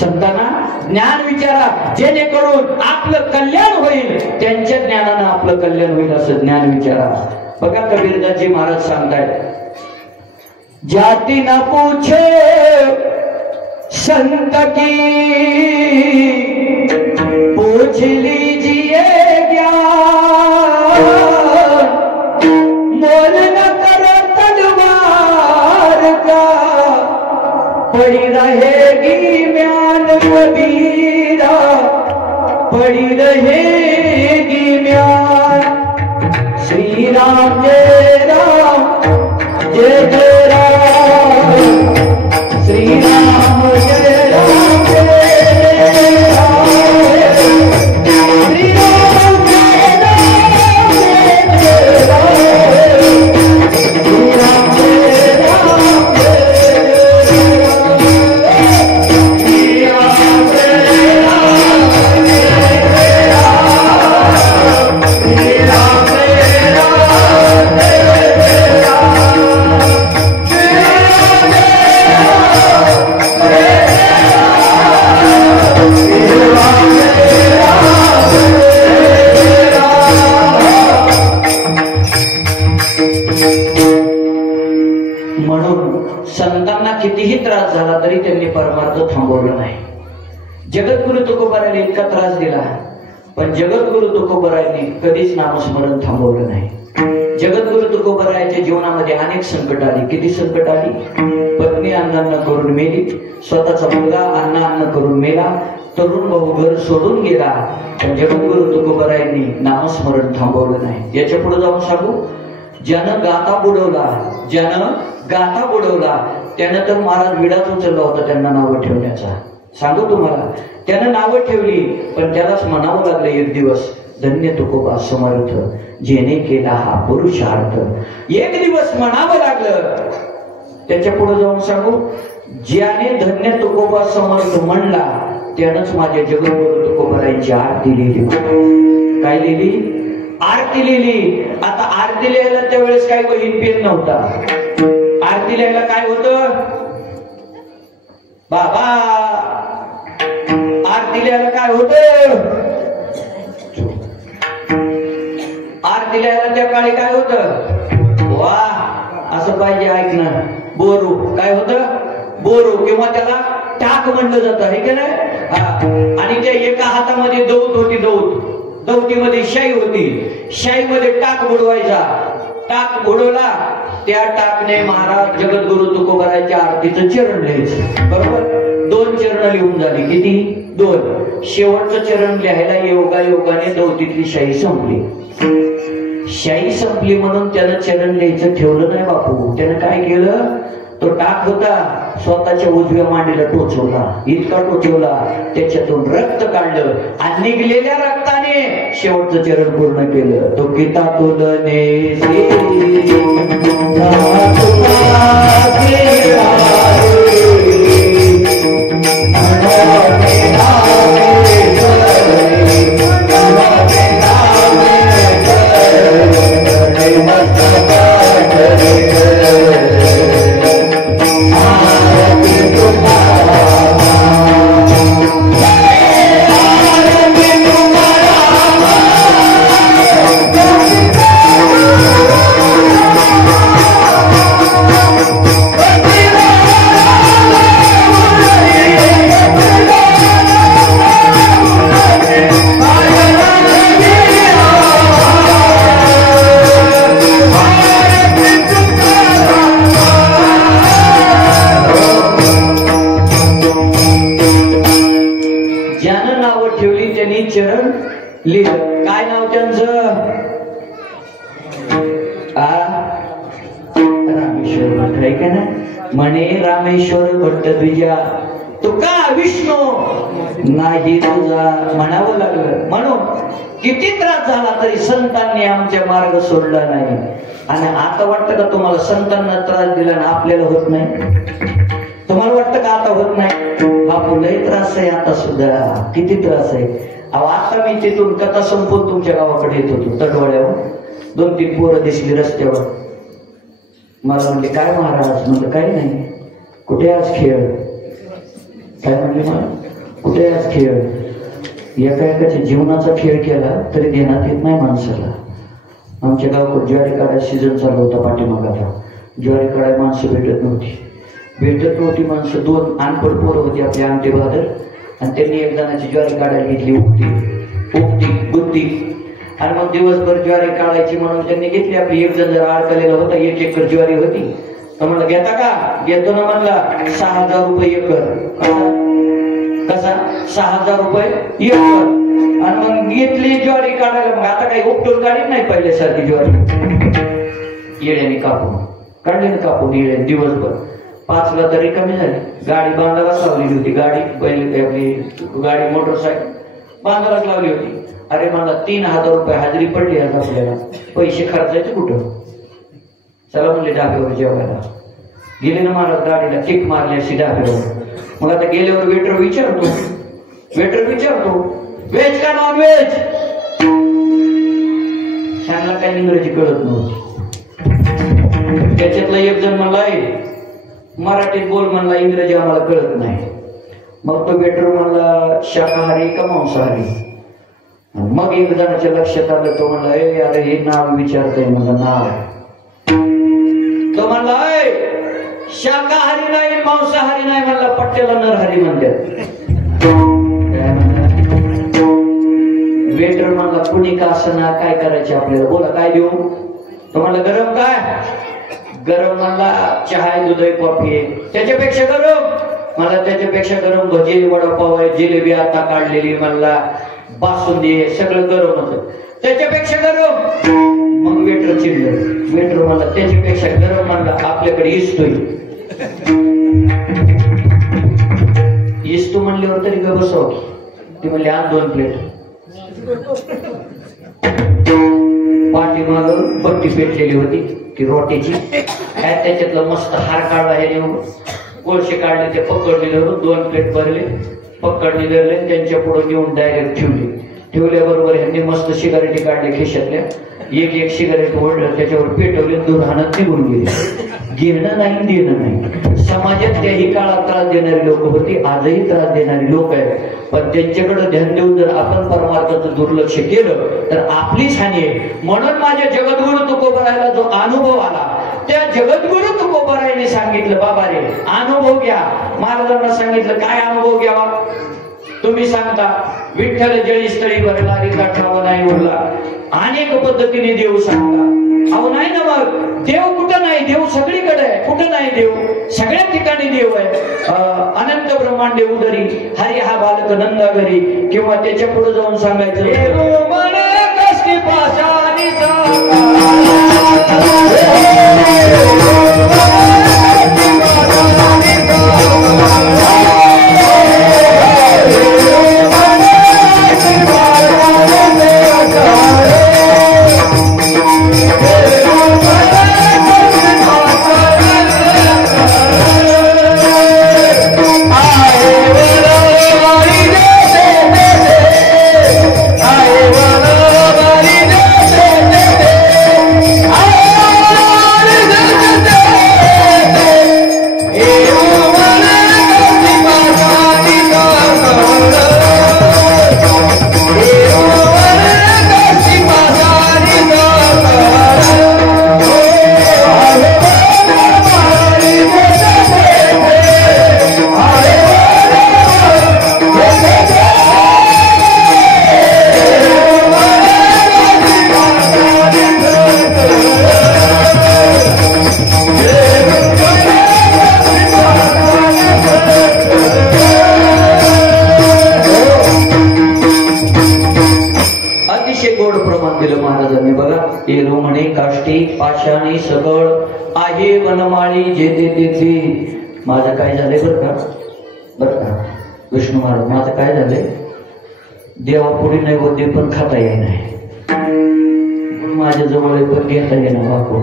संतांना ज्ञान विचारा जेणेकरून आपलं कल्याण होईल. त्यांच्या ज्ञानानं आपलं कल्याण होईल असं ज्ञान विचारा. बघा कबीरदासजी महाराज सांगतायत जाती न पूछे संत की पूछ लीजिए ज्ञान मोल न कर तलवार का पड़ी रहेगी म्यान कबीरा पड़ी रहेगी म्यान. श्री राम जय राम जय जय राम. श्री राम जय राम जय राम. श्री राम जय राम जय राम. श्री राम जय राम कितीही त्रास झाला तरी त्यांनी परमार्थ थांबवलं नाही. जगद्गुरु तुकोबारायला इतका त्रास दिला पण जगद्गुरु तुकोबारायांनी कधीच नामस्मरण थांबवलं नाही. जगद्गुरु तुकोबारायांच्या जीवनामध्ये अनेक संकट आली. किती संकट आली? पत्नी अन्नान्न करून मेली. स्वतःचा मुलगा अन्नान्न करून मेला. तरुण भाऊ घर सोडून गेला. पण जगद्गुरु तुकोबारायांनी नामस्मरण थांबवलं नाही. याच्या पुढे जाऊन सांगू ज्यानं गाथा बुडवला त्यानं तर महाराज विडाच उचलला होता त्यांना नावं ठेवण्याचा. सांगू तुम्हाला त्यानं नावं ठेवली पण त्यालाच म्हणावं लागलं एक दिवस धन्य तुकोबा समर्थ जेने केला हा पुरुषार्थ. एक दिवस म्हणावं लागलं. त्याच्या पुढे जाऊन सांगू ज्याने धन्य तुकोबा समर्थ म्हणला त्यानंच माझ्या जगद्गुरु तुकोबारायांची आरती लिहिली. काय लिहिली? आरती लिहिली. आता आरती लिहायला त्यावेळेस काही वही पेन नव्हता. आरती लिहायला काय होतं बाबा? आरती लिहायला काय होतं? आरती लिहायला त्या काळी काय होतं? वा असं पाहिजे ऐकणं. बोरू काय होतं? बोरू किंवा त्याला टाक म्हणलं जातं हे की नाही. आणि त्या एका हातामध्ये दौत होती. दौतीमध्ये शाई होती. शाईमध्ये टाक बुडवायचा. टाक बुडवला त्या टाकने महाराज जगद्गुरु तुकोबाराच्या आरतीचं चरण लिहायचं. बरोबर 2 चरण लिहून झाली. किती? 2. शेवटचं चरण लिहायला योगाने दौतीतली शाई संपली. शाई संपली म्हणून त्यानं चरण लिहायचं ठेवलं नाही बापू. त्यानं काय केलं? तो टाक होता स्वतःच्या उजव्या मांडीला टोचवला. इतका टोचवला त्याच्यातून रक्त काढलं आणि निघलेल्या रक्ताने शेवटचं चरण पूर्ण केलं. तो गीता तुलने चरण लिहिलं. काय नाव त्यांचं? रामेश्वर भट्ट आहे का ना. म्हणे रामेश्वर भट्ट द्विजा तुका विष्णू नाही तुझा म्हणावं लागलं. म्हणून किती त्रास झाला तरी संतांनी आमच्या मार्ग सोडला नाही. आणि आता वाटतं का तुम्हाला संतांना त्रास दिला ना आपल्याला होत नाही? तुम्हाला वाटतं का आता होत नाही? हा लय त्रास आहे आता सुद्धा. किती त्रास आहे. आता मी तिथून कथा संपून तुमच्या गावाकडे येत होतो. तटवाड्यावर 2-3 पोरं दिसली रस्त्यावर. मला म्हणले काय महाराज? म्हणलं काही नाही. कुठे आज खेळ? काय म्हणले मला? कुठे आज खेळ? एका जीवनाचा खेळ केला तरी देण्यात येत नाही माणसाला. आमच्या गावाकडे ज्वारी काढायला सीझन चालू होता पाठीमागाचा. ज्वारी काढायला माणसं भेटत नव्हती माणसं. 2 अनपड पोरं होती आपली आमटे बहादर. आणि त्यांनी एक जणाची ज्वारी काढायला घेतली. उगती बुद्धी. आणि मग दिवसभर ज्वारी काढायची म्हणून त्यांनी घेतली आपली. एक जण जरा अडकलेला होता. 1 एकर ज्वारी होती. तर म्हणलं घेता का? घेतो ना म्हणला. 6,000 रुपये एकर. कसा? 6,000 रुपये एकर. आणि मग घेतली ज्वारी काढायला. मग आता काही उपटून काढीत नाही पहिल्यासारखी ज्वारी. येड्याने कापून येड्याने दिवसभर. 5ला तरी कमी झाली. गाडी बांधायला लावलेली होती. गाडी मोटरसायकल बांधायला लावली होती. अरे मला 3,000 रुपये हाजरी पडली. आता आपल्याला पैसे खर्चायचे कुठं? चला म्हणले डाब्यावर जेवायला. गेले ना मला गाडीला किक मारली अशी डाब्यावर. मग आता गेल्यावर वेटर विचारतो व्हेज का नॉन व्हेज? सांगला काही इंग्रजी कळत नव्हती. त्याच्यातला एक जण म्हणलाय मराठीत बोल म्हणला, इंग्रजी आम्हाला कळत नाही. मग तो वेटर म्हणला शाकाहारी का मांसाहारी? मग एक जणाच्या लक्षात आलं. तो म्हणला अरे हे नाव विचारतय. म्हणलं नाव. तो म्हणला शाकाहारी नाही मांसाहारी नाही म्हणला. पट्ट्याला नरहरी म्हणतात. वेटर म्हणला कुणी का असना काय करायचे आपल्याला? बोला काय देऊ? तो म्हणला गरम काय? गरम म्हणला चहा आहे, दूध आहे, कॉफी आहे. त्याच्यापेक्षा गरम मला. त्याच्यापेक्षा गरम भजी वडापाव आहे, जिलेबी आता काढलेली म्हणला, बासुंदी आहे, सगळं गरम होतं. त्याच्यापेक्षा गरम. मग वेटर चिडलं. वेटर म्हणला त्याच्यापेक्षा गरम म्हणला आपल्याकडे इस्तोय. इस्तो म्हणल्यावर तरी ग बसव. ती म्हणली आण 2 प्लेट. पाठीमाग पट्टी पेटलेली होती ती रोटीची. त्याच्यातलं मस्त हार काढला. हे कोळशे काढले ते पकडलेले होते. 2 प्लेट भरले पकडलेले त्यांच्या पुढे नेऊन डायरेक्ट ठेवल्याबरोबर ह्यांनी मस्त सिगारेटी काढले खिशातल्या एक सिगारेट ओढलं, त्याच्यावर पेटवले, 2 हाणत निघून गेले. घेणं नाही देणं नाही. समाजात त्याही काळात त्रास देणारी लोक होती, आजही त्रास देणारी लोक आहेत. पण त्यांच्याकडे ध्यान देऊन जर आपण परमार्थाचं दुर्लक्ष केलं तर आपलीच हानी आहे. म्हणून माझ्या जगद्गुरु तुकोबारायला जो अनुभव आला, त्या जगद्गुरु तुकोबारायने सांगितलं, बाबा रे अनुभव घ्या. महाराजांना सांगितलं काय अनुभव घ्यावा. तुम्ही सांगता विठ्ठल जळीस्थळी भरला, रिकाठावा नाही उरला. अनेक पद्धतीने देव सांगता. अहो नाही ना, मग देव कुठं नाही? देव सगळीकडे आहे. कुठं नाही देव? सगळ्या ठिकाणी देव आहे. अनंत ब्रह्मांडे उदरी हरी हा बालक नंदा घरी. किंवा त्याच्या पुढे जाऊन सांगायचं पाशाणी सकळ आहे वनमाळी जेथे तेथे. माझं काय झालंय बरं का विष्णू महाराज, माझं काय झालंय, देवापुढे नैवेद्य पण खाता येई नाही. माझ्या जवळ पण घेता येणार बापू.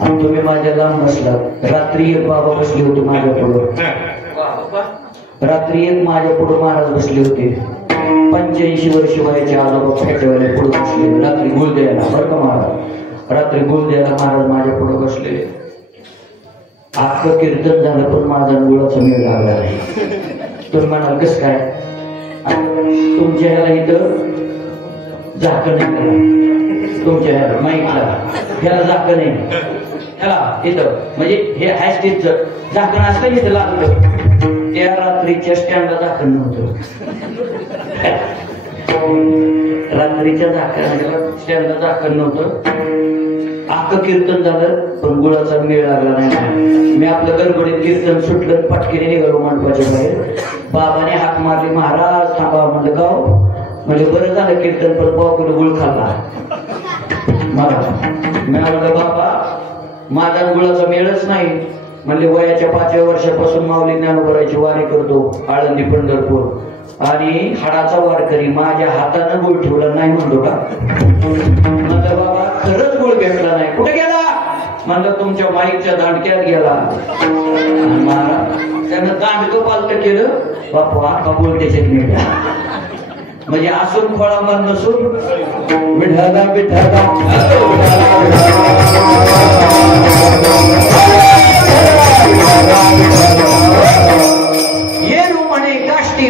आणि तुम्ही माझ्या लांब बसलात. रात्री एक बाबा बसले होते माझ्या पुढं. रात्री एक माझ्या पुढं महाराज बसले होते. 85 वर्ष वयाचे आजोबा फेटवायला पुढे बसले. रात्री गुल द्यायला बरं का महाराज. रात्री गुल द्यायला महाराज माझ्या पुढे बसले. अख्खं कीर्तन झालं पण माझा गुळाचा मेळ लागला नाही. तुम्ही म्हणाल कसं काय? तुमच्या ह्याला इथं झाकण नाही. तुमच्या ह्याला माईकला ह्याला झाकण नाही. ह्याला इथं म्हणजे हे हॅस्टिकचं झाकण असतं इथं लागलं. त्या रात्रीच्या स्टँडला झाकण नव्हतं. रात्रीच्या झाकणाला स्टँडला झाकण नव्हतं. अख्खं कीर्तन झालं पण गुळाचा मेळ लागला नाही. मी आपलं गडबडीत कीर्तन सुटलं, पटकीने निघालो मंडपाच्या बाहेर. बाबाने हाक मारली, महाराज थांबा. म्हणलं गाव. म्हणजे बरं झालं कीर्तन, पण 1 किलो गुळ खाल्ला मला. मी म्हणलं बाबा माझा गुळाचा मेळच नाही. म्हणले वयाच्या 5व्या वर्षापासून माऊली ज्ञानोबराची वारी करतो, आळंदी पंढरपूर. आणि हाडाचा वारकरी. माझ्या हातानं गुळ ठेवला नाही म्हणतो का? म्हणलं बाबा खरंच गुळ भेटला नाही. कुठे गेला? म्हणलं तुमच्या माईकच्या दांडक्यात गेला. त्यानं दांडकं पालत केलं. बापू हा गुळ त्याच्यात मिळाला. म्हणजे असून फळांवर नसून विठाला विठाला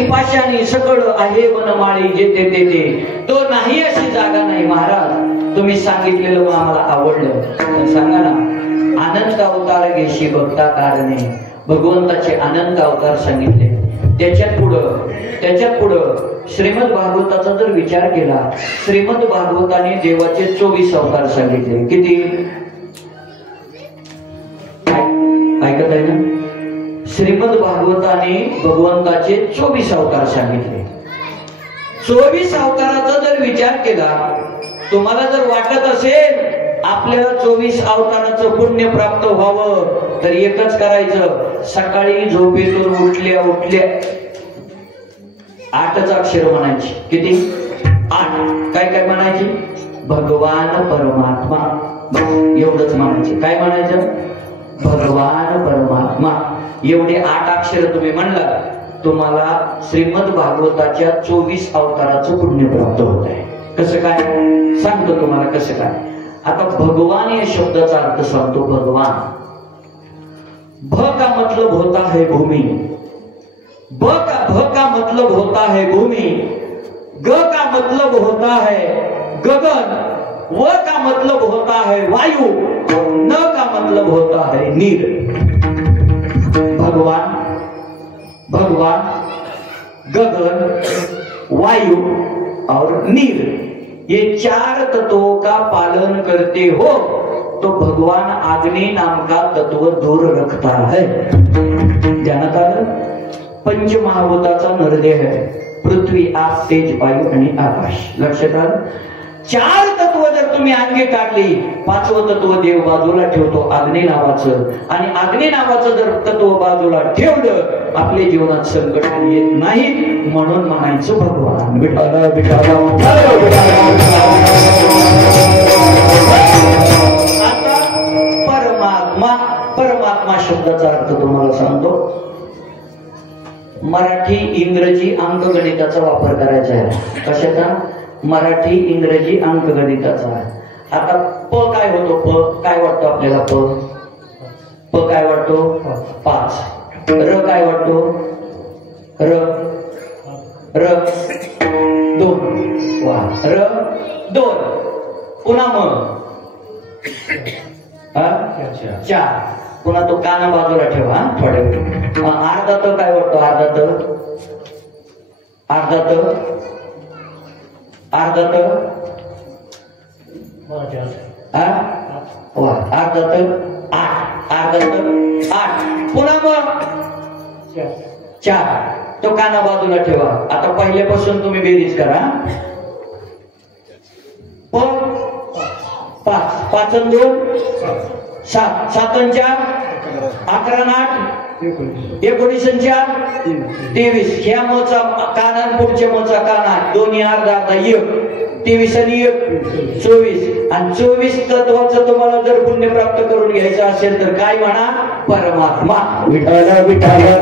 पाशाणी सकळ आहे वनमाळी जेथे तेथे. तो नाही अशी जागा नाही. महाराज तुम्ही सांगितलेलं आम्हाला आवडलं. पण सांगा ना, अनंत अवतार घेशी भक्ता कारणे. भगवंताचे अनंत अवतार सांगितले. त्याच्यात पुढं श्रीमद भागवताचा जर विचार केला, श्रीमद भागवताने देवाचे 24 अवतार सांगितले. किती ऐकत आहे ना? श्रीमद भागवताने भगवंताचे 24 अवतार सांगितले. 24 अवताराचा जर विचार केला, तुम्हाला जर वाटत असेल आपल्याला 24 अवताराचं पुण्य प्राप्त व्हावं, तर एकच करायचं. सकाळी झोपेतून उठल्या 8च अक्षर म्हणायची. किती? 8. काय काय म्हणायची? भगवान परमात्मा. एवढंच म्हणायचे. काय म्हणायचं? भगवान परमात्मा. एवढे 8 अक्षर तुम्ही म्हणला, तुम्हाला श्रीमद भागवताच्या 24 अवताराचं पुण्य प्राप्त होत आहे. कसं काय सांगतो तुम्हाला कसं काय. आता भगवान या शब्दाचा अर्थ सांगतो. भगवान, भ का मतलब होता है भूमि, भ का मतलब होता है भूमि, ग का मतलब होता है गगन, व का मतलब होता है वायु, न का मतलब होता है नीर. भगवान, भगवान, गगन, वायु और नीर, ये 4 तत्वों का पालन करते हो तो भगवान अग्नि नाम का तत्व दूर रखता है. ध्यानात आलं. पंचमहाभूताचा नरदेह है, पृथ्वी, आग, तेज, वायू आणि आकाश. लक्षात आलं. 4 तत्व जर तुम्ही अंगी काढली, 5वं तत्व देव बाजूला ठेवतो अग्नी नावाचं, आणि अग्नी नावाचं जर तत्व बाजूला ठेवलं आपल्या जीवनात संकट येत नाही. म्हणून म्हणायचं भगवान. विठाला विठाला. आता परमात्मा, परमात्मा शब्दाचा अर्थ तुम्हाला सांगतो. मराठी इंग्रजी अंकगणिताचा वापर करायचा आहे. कशाचा? मराठी इंग्रजी अंकगणिताचा. आता प काय होतो? प काय वाटतो आपल्याला? प काय वाटतो? 5. र काय वाटतो? र 2. वा, र 2. पुन्हा म 4. पुन्हा तो काना बाजूला ठेवा थोड्या वेळ. अर्धा त काय वाटतो? अर्धा त, अर्धा त, अर्धा त, अर्धा त 8. अर्धा त 8. पुन्हा मग 4. तो काना बाजूला ठेवा. आता पहिल्यापासून तुम्ही बेरीज करा. 5, 5 आणि 2 7, 7 आणि 4 11 आणि 8 19 आणि 4 23. ह्या मोचा काना पुढच्या मोचा काना दोन्ही अर्धा अर्धा 1. 23 आणि 1 24. आणि 24 तत्वाचं तुम्हाला जर पुण्य प्राप्त करून घ्यायचं असेल तर काय म्हणा? परमात्मा. विठाला विठाला.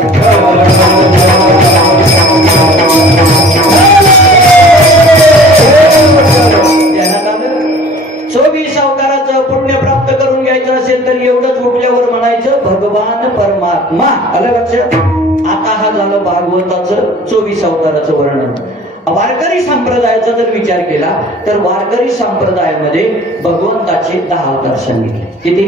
24 अवताराचं पुण्य प्राप्त करून घ्यायचं असेल तर एवढंच उठल्यावर म्हणायचं भगवान परमात्मा. आलं लक्षात. आता हा झालं भागवताचं 24 अवताराचं वर्णन. वारकरी संप्रदायाचा जर विचार केला तर वारकरी संप्रदायामध्ये भगवंताचे 10 अवतार सांगितले. किती?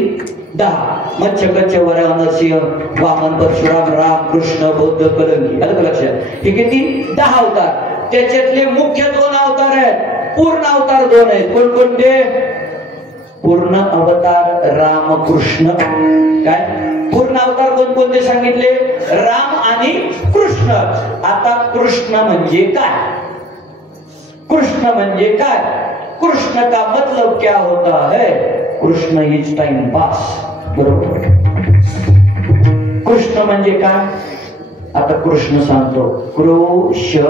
10. मत्स्य, कच्छ, वराह, नरसिंह, वामन, परशुराम, राम, कृष्ण, बौद्ध, कलंगी. आलं लक्षात. हे किती? 10 अवतार. त्याच्यातले मुख्य 2 अवतार आहेत. पूर्ण अवतार 2 आहेत. कोणकोणते? पूर्ण अवतार रामकृष्ण. काय पूर्ण अवतार कोणकोणते सांगितले? राम आणि कृष्ण. आता कृष्ण म्हणजे काय? कृष्ण म्हणजे काय? कृष्ण का मतलब क्या होता है? Krishna is time pass. बरोबर. कृष्ण म्हणजे काय? आता कृष्ण सांगतो. कृष्ण.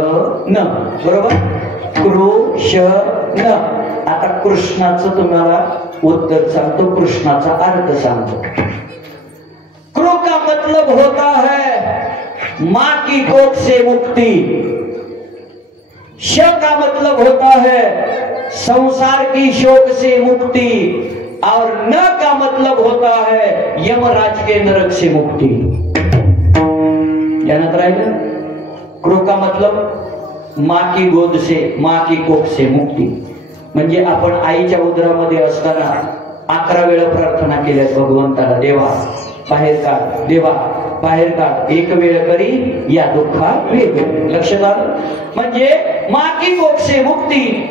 बरोबर. कृष्ण. आता कृष्णाचं तुम्हाला उत्तर सांगतो, कृष्णाचा अर्थ सांगतो. क्रो का मतलब होता है मां की कोख से मुक्ति, श का मतलब होता है संसार की शोक से मुक्ति, और न का मतलब होता है यमराज के नरक से मुक्ति. ध्यानात राहिलं. क्रो का मतलब मां की गोद से, मां की कोख से मुक्ती. म्हणजे आपण आईच्या उदरामध्ये असताना 11 वेळा प्रार्थना केल्या भगवंताला, देवा बाहेर काढ, देवा बाहेर काढ, एक वेळ करी या दुःखात वेग. लक्षात आलं. म्हणजे मां की कोख से मुक्ती.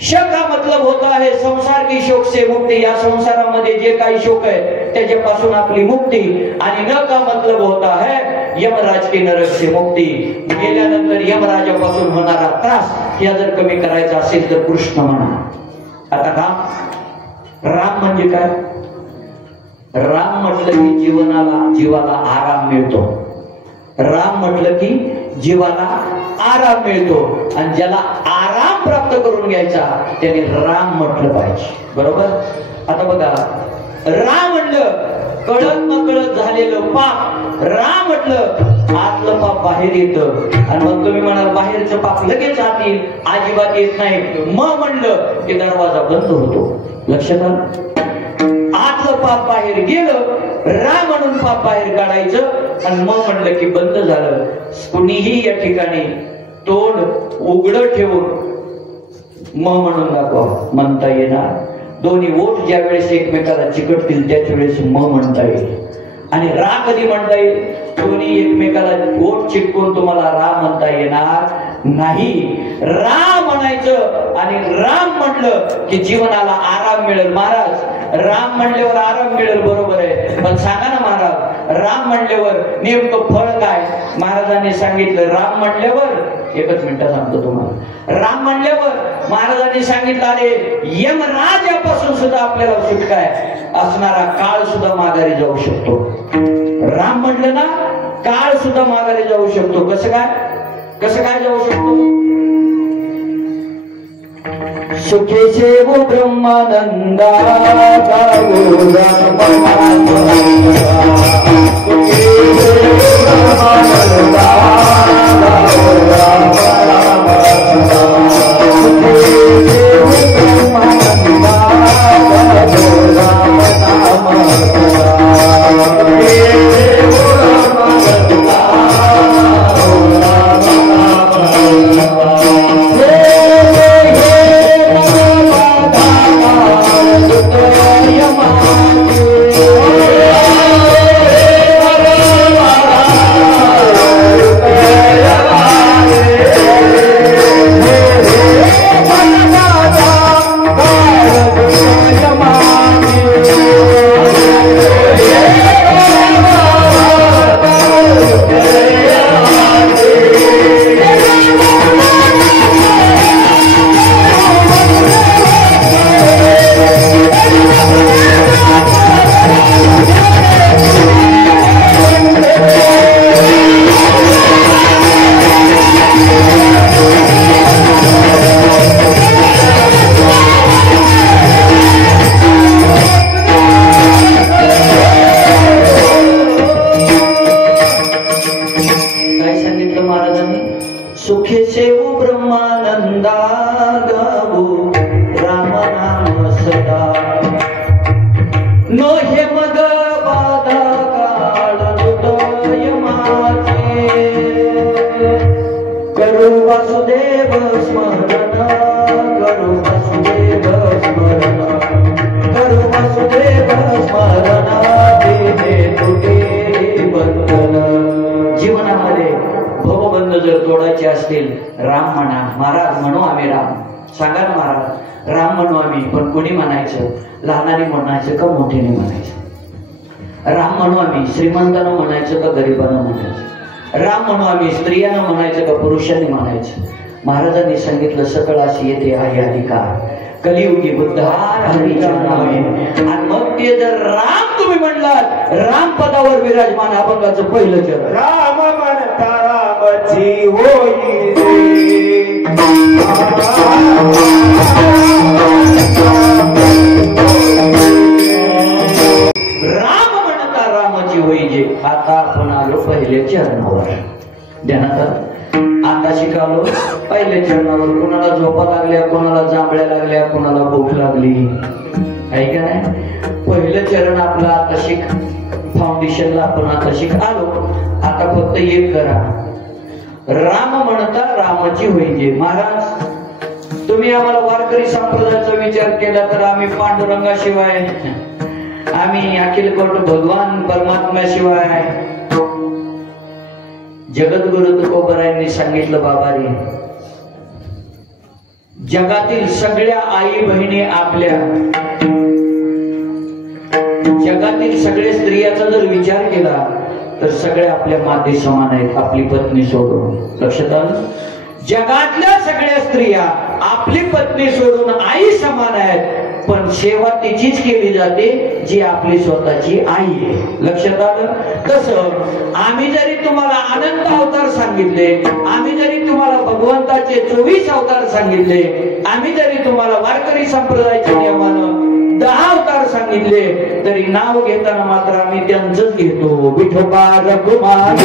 श का मतलब होता है संसार की शोक से मुक्ती. या संसारामध्ये जे काही शोक आहे त्याच्यापासून आपली मुक्ती. आणि न का मतलब होता है यमराज के नरक से मुक्ती. गेल्यानंतर यमराजापासून होणारा त्रास या जर कमी करायचा असेल तर कृष्ण म्हणा. आता राम, राम म्हणजे काय? राम म्हटलं की जीवाला आराम मिळतो. राम म्हटलं की जीवाला आराम मिळतो. आणि ज्याला आराम प्राप्त करून घ्यायचा त्याने राम म्हटलं पाहिजे. बरोबर. आता बघा, राम म्हटलं कळत न कळत झालेलं पाप. राम म्हटलं आतलं पाप बाहेर येतं. आणि मग तुम्ही म्हणाल बाहेरचं पाप लगेच आत येईल, अजिबात येत नाही. मग म्हणलं की दरवाजा बंद होतो. लक्षात आलं? आतलं पाप बाहेर गेलं, रा म्हणून पाप बाहेर काढायचं, आणि मग म्हणलं की बंद झालं. कुणीही या ठिकाणी तोंड उघड ठेवून म म्हणून दाखवा म्हणता येणार. दोन्ही ओठ ज्या वेळेस एकमेकाला चिकटतील त्याच वेळेस म म्हणता येईल. आणि रा कधी म्हणता येईल? दोन्ही एकमेकाला ओठ चिटकून तुम्हाला रा म्हणता येणार नाही. राम म्हणायचं, आणि राम म्हटलं की जीवनाला आराम मिळेल. महाराज राम म्हणल्यावर आराम मिळेल, बरोबर आहे, पण सांगा ना महाराज, राम म्हणल्यावर नेमकं फळ काय? महाराजांनी सांगितलं राम म्हणल्यावर, एकच मिनिटं सांगतो तुम्हाला, राम म्हणल्यावर महाराजांनी सांगितलं अरे यमराजापासून सुद्धा आपल्याला सुटका आहे, असणारा काळ सुद्धा माघारी जाऊ शकतो. राम म्हटलं ना, काळ सुद्धा माघारी जाऊ शकतो. कसं काय जाऊ शकतो? सुखे सेवो ब्रह्मानंदा गावो रामानंदा, सुखे सेवो ब्रह्मानंदा गावो रामानंदा, सुखे सेवो ब्रह्मानंदा गावो रामानंदा, सुखे सेवो ब्रह्मानंदा गावो रामानंदा. राम म्हणा महाराज, म्हणू आम्ही राम. सांगा ना महाराज, राम म्हणू आम्ही, पण कोणी म्हणायचं? लहानाने म्हणायचं का मोठ्याने म्हणायचं? राम म्हणू आम्ही, श्रीमंतानं म्हणायचं का गरिबानं म्हणायचं? राम म्हणू आम्ही, स्त्रियानं म्हणायचं का पुरुषांनी म्हणायचं? महाराजांनी सांगितलं सकळाशी येते आहे अधिकार, कलियुगी बुद्धार हरीच्या नामे. आणि मग ते जर राम तुम्ही म्हणलात, राम पदावर विराजमान अभंगाचं पहिलं चरण, राम म्हणता रामची होई रे, राम म्हणता रामाची होई जे. आता आपण आलो पहिल्या चरणावर. ध्यानात आता शिकालो पहिल्या चरणावर. कोणाला झोपा लागल्या, कोणाला जांभळ्या लागल्या, कोणाला भूक लागली, आहे का नाही? पहिलं चरण आपलं आता शिक. फाउंडेशनला आपण आता शिक आलो. आता फक्त एक करा, राम म्हणता रामाची होईजे. महाराज तुम्ही आम्हाला वारकरी संप्रदायाचा विचार केला तर आम्ही पांडुरंगाशिवाय, आम्ही अखिल कोट भगवान परमात्मा शिवाय, जगद्गुरु तुकोबरायांनी सांगितलं बाबा रे, जगातील सगळ्या आई बहिणी आपल्या, जगातील सगळ्या स्त्रियाचा जर विचार केला तर सगळ्या आपल्या माते समान आहेत, आपली पत्नी सोडून. लक्षात आलं? जगातल्या सगळ्या स्त्रिया आपली पत्नी सोडून आई समान आहेत, पण सेवा तिचीच केली जाते जी आपली स्वतःची आई आहे. लक्षात आलं? तसं आम्ही जरी तुम्हाला अनंत अवतार सांगितले, आम्ही जरी तुम्हाला भगवंताचे 24 अवतार सांगितले, आम्ही जरी तुम्हाला वारकरी संप्रदायाच्या नियमानं 10 अवतार सांगितले तरी नाव घेताना मात्र आम्ही त्यांचंच घेतो. विठोबा रघुमाई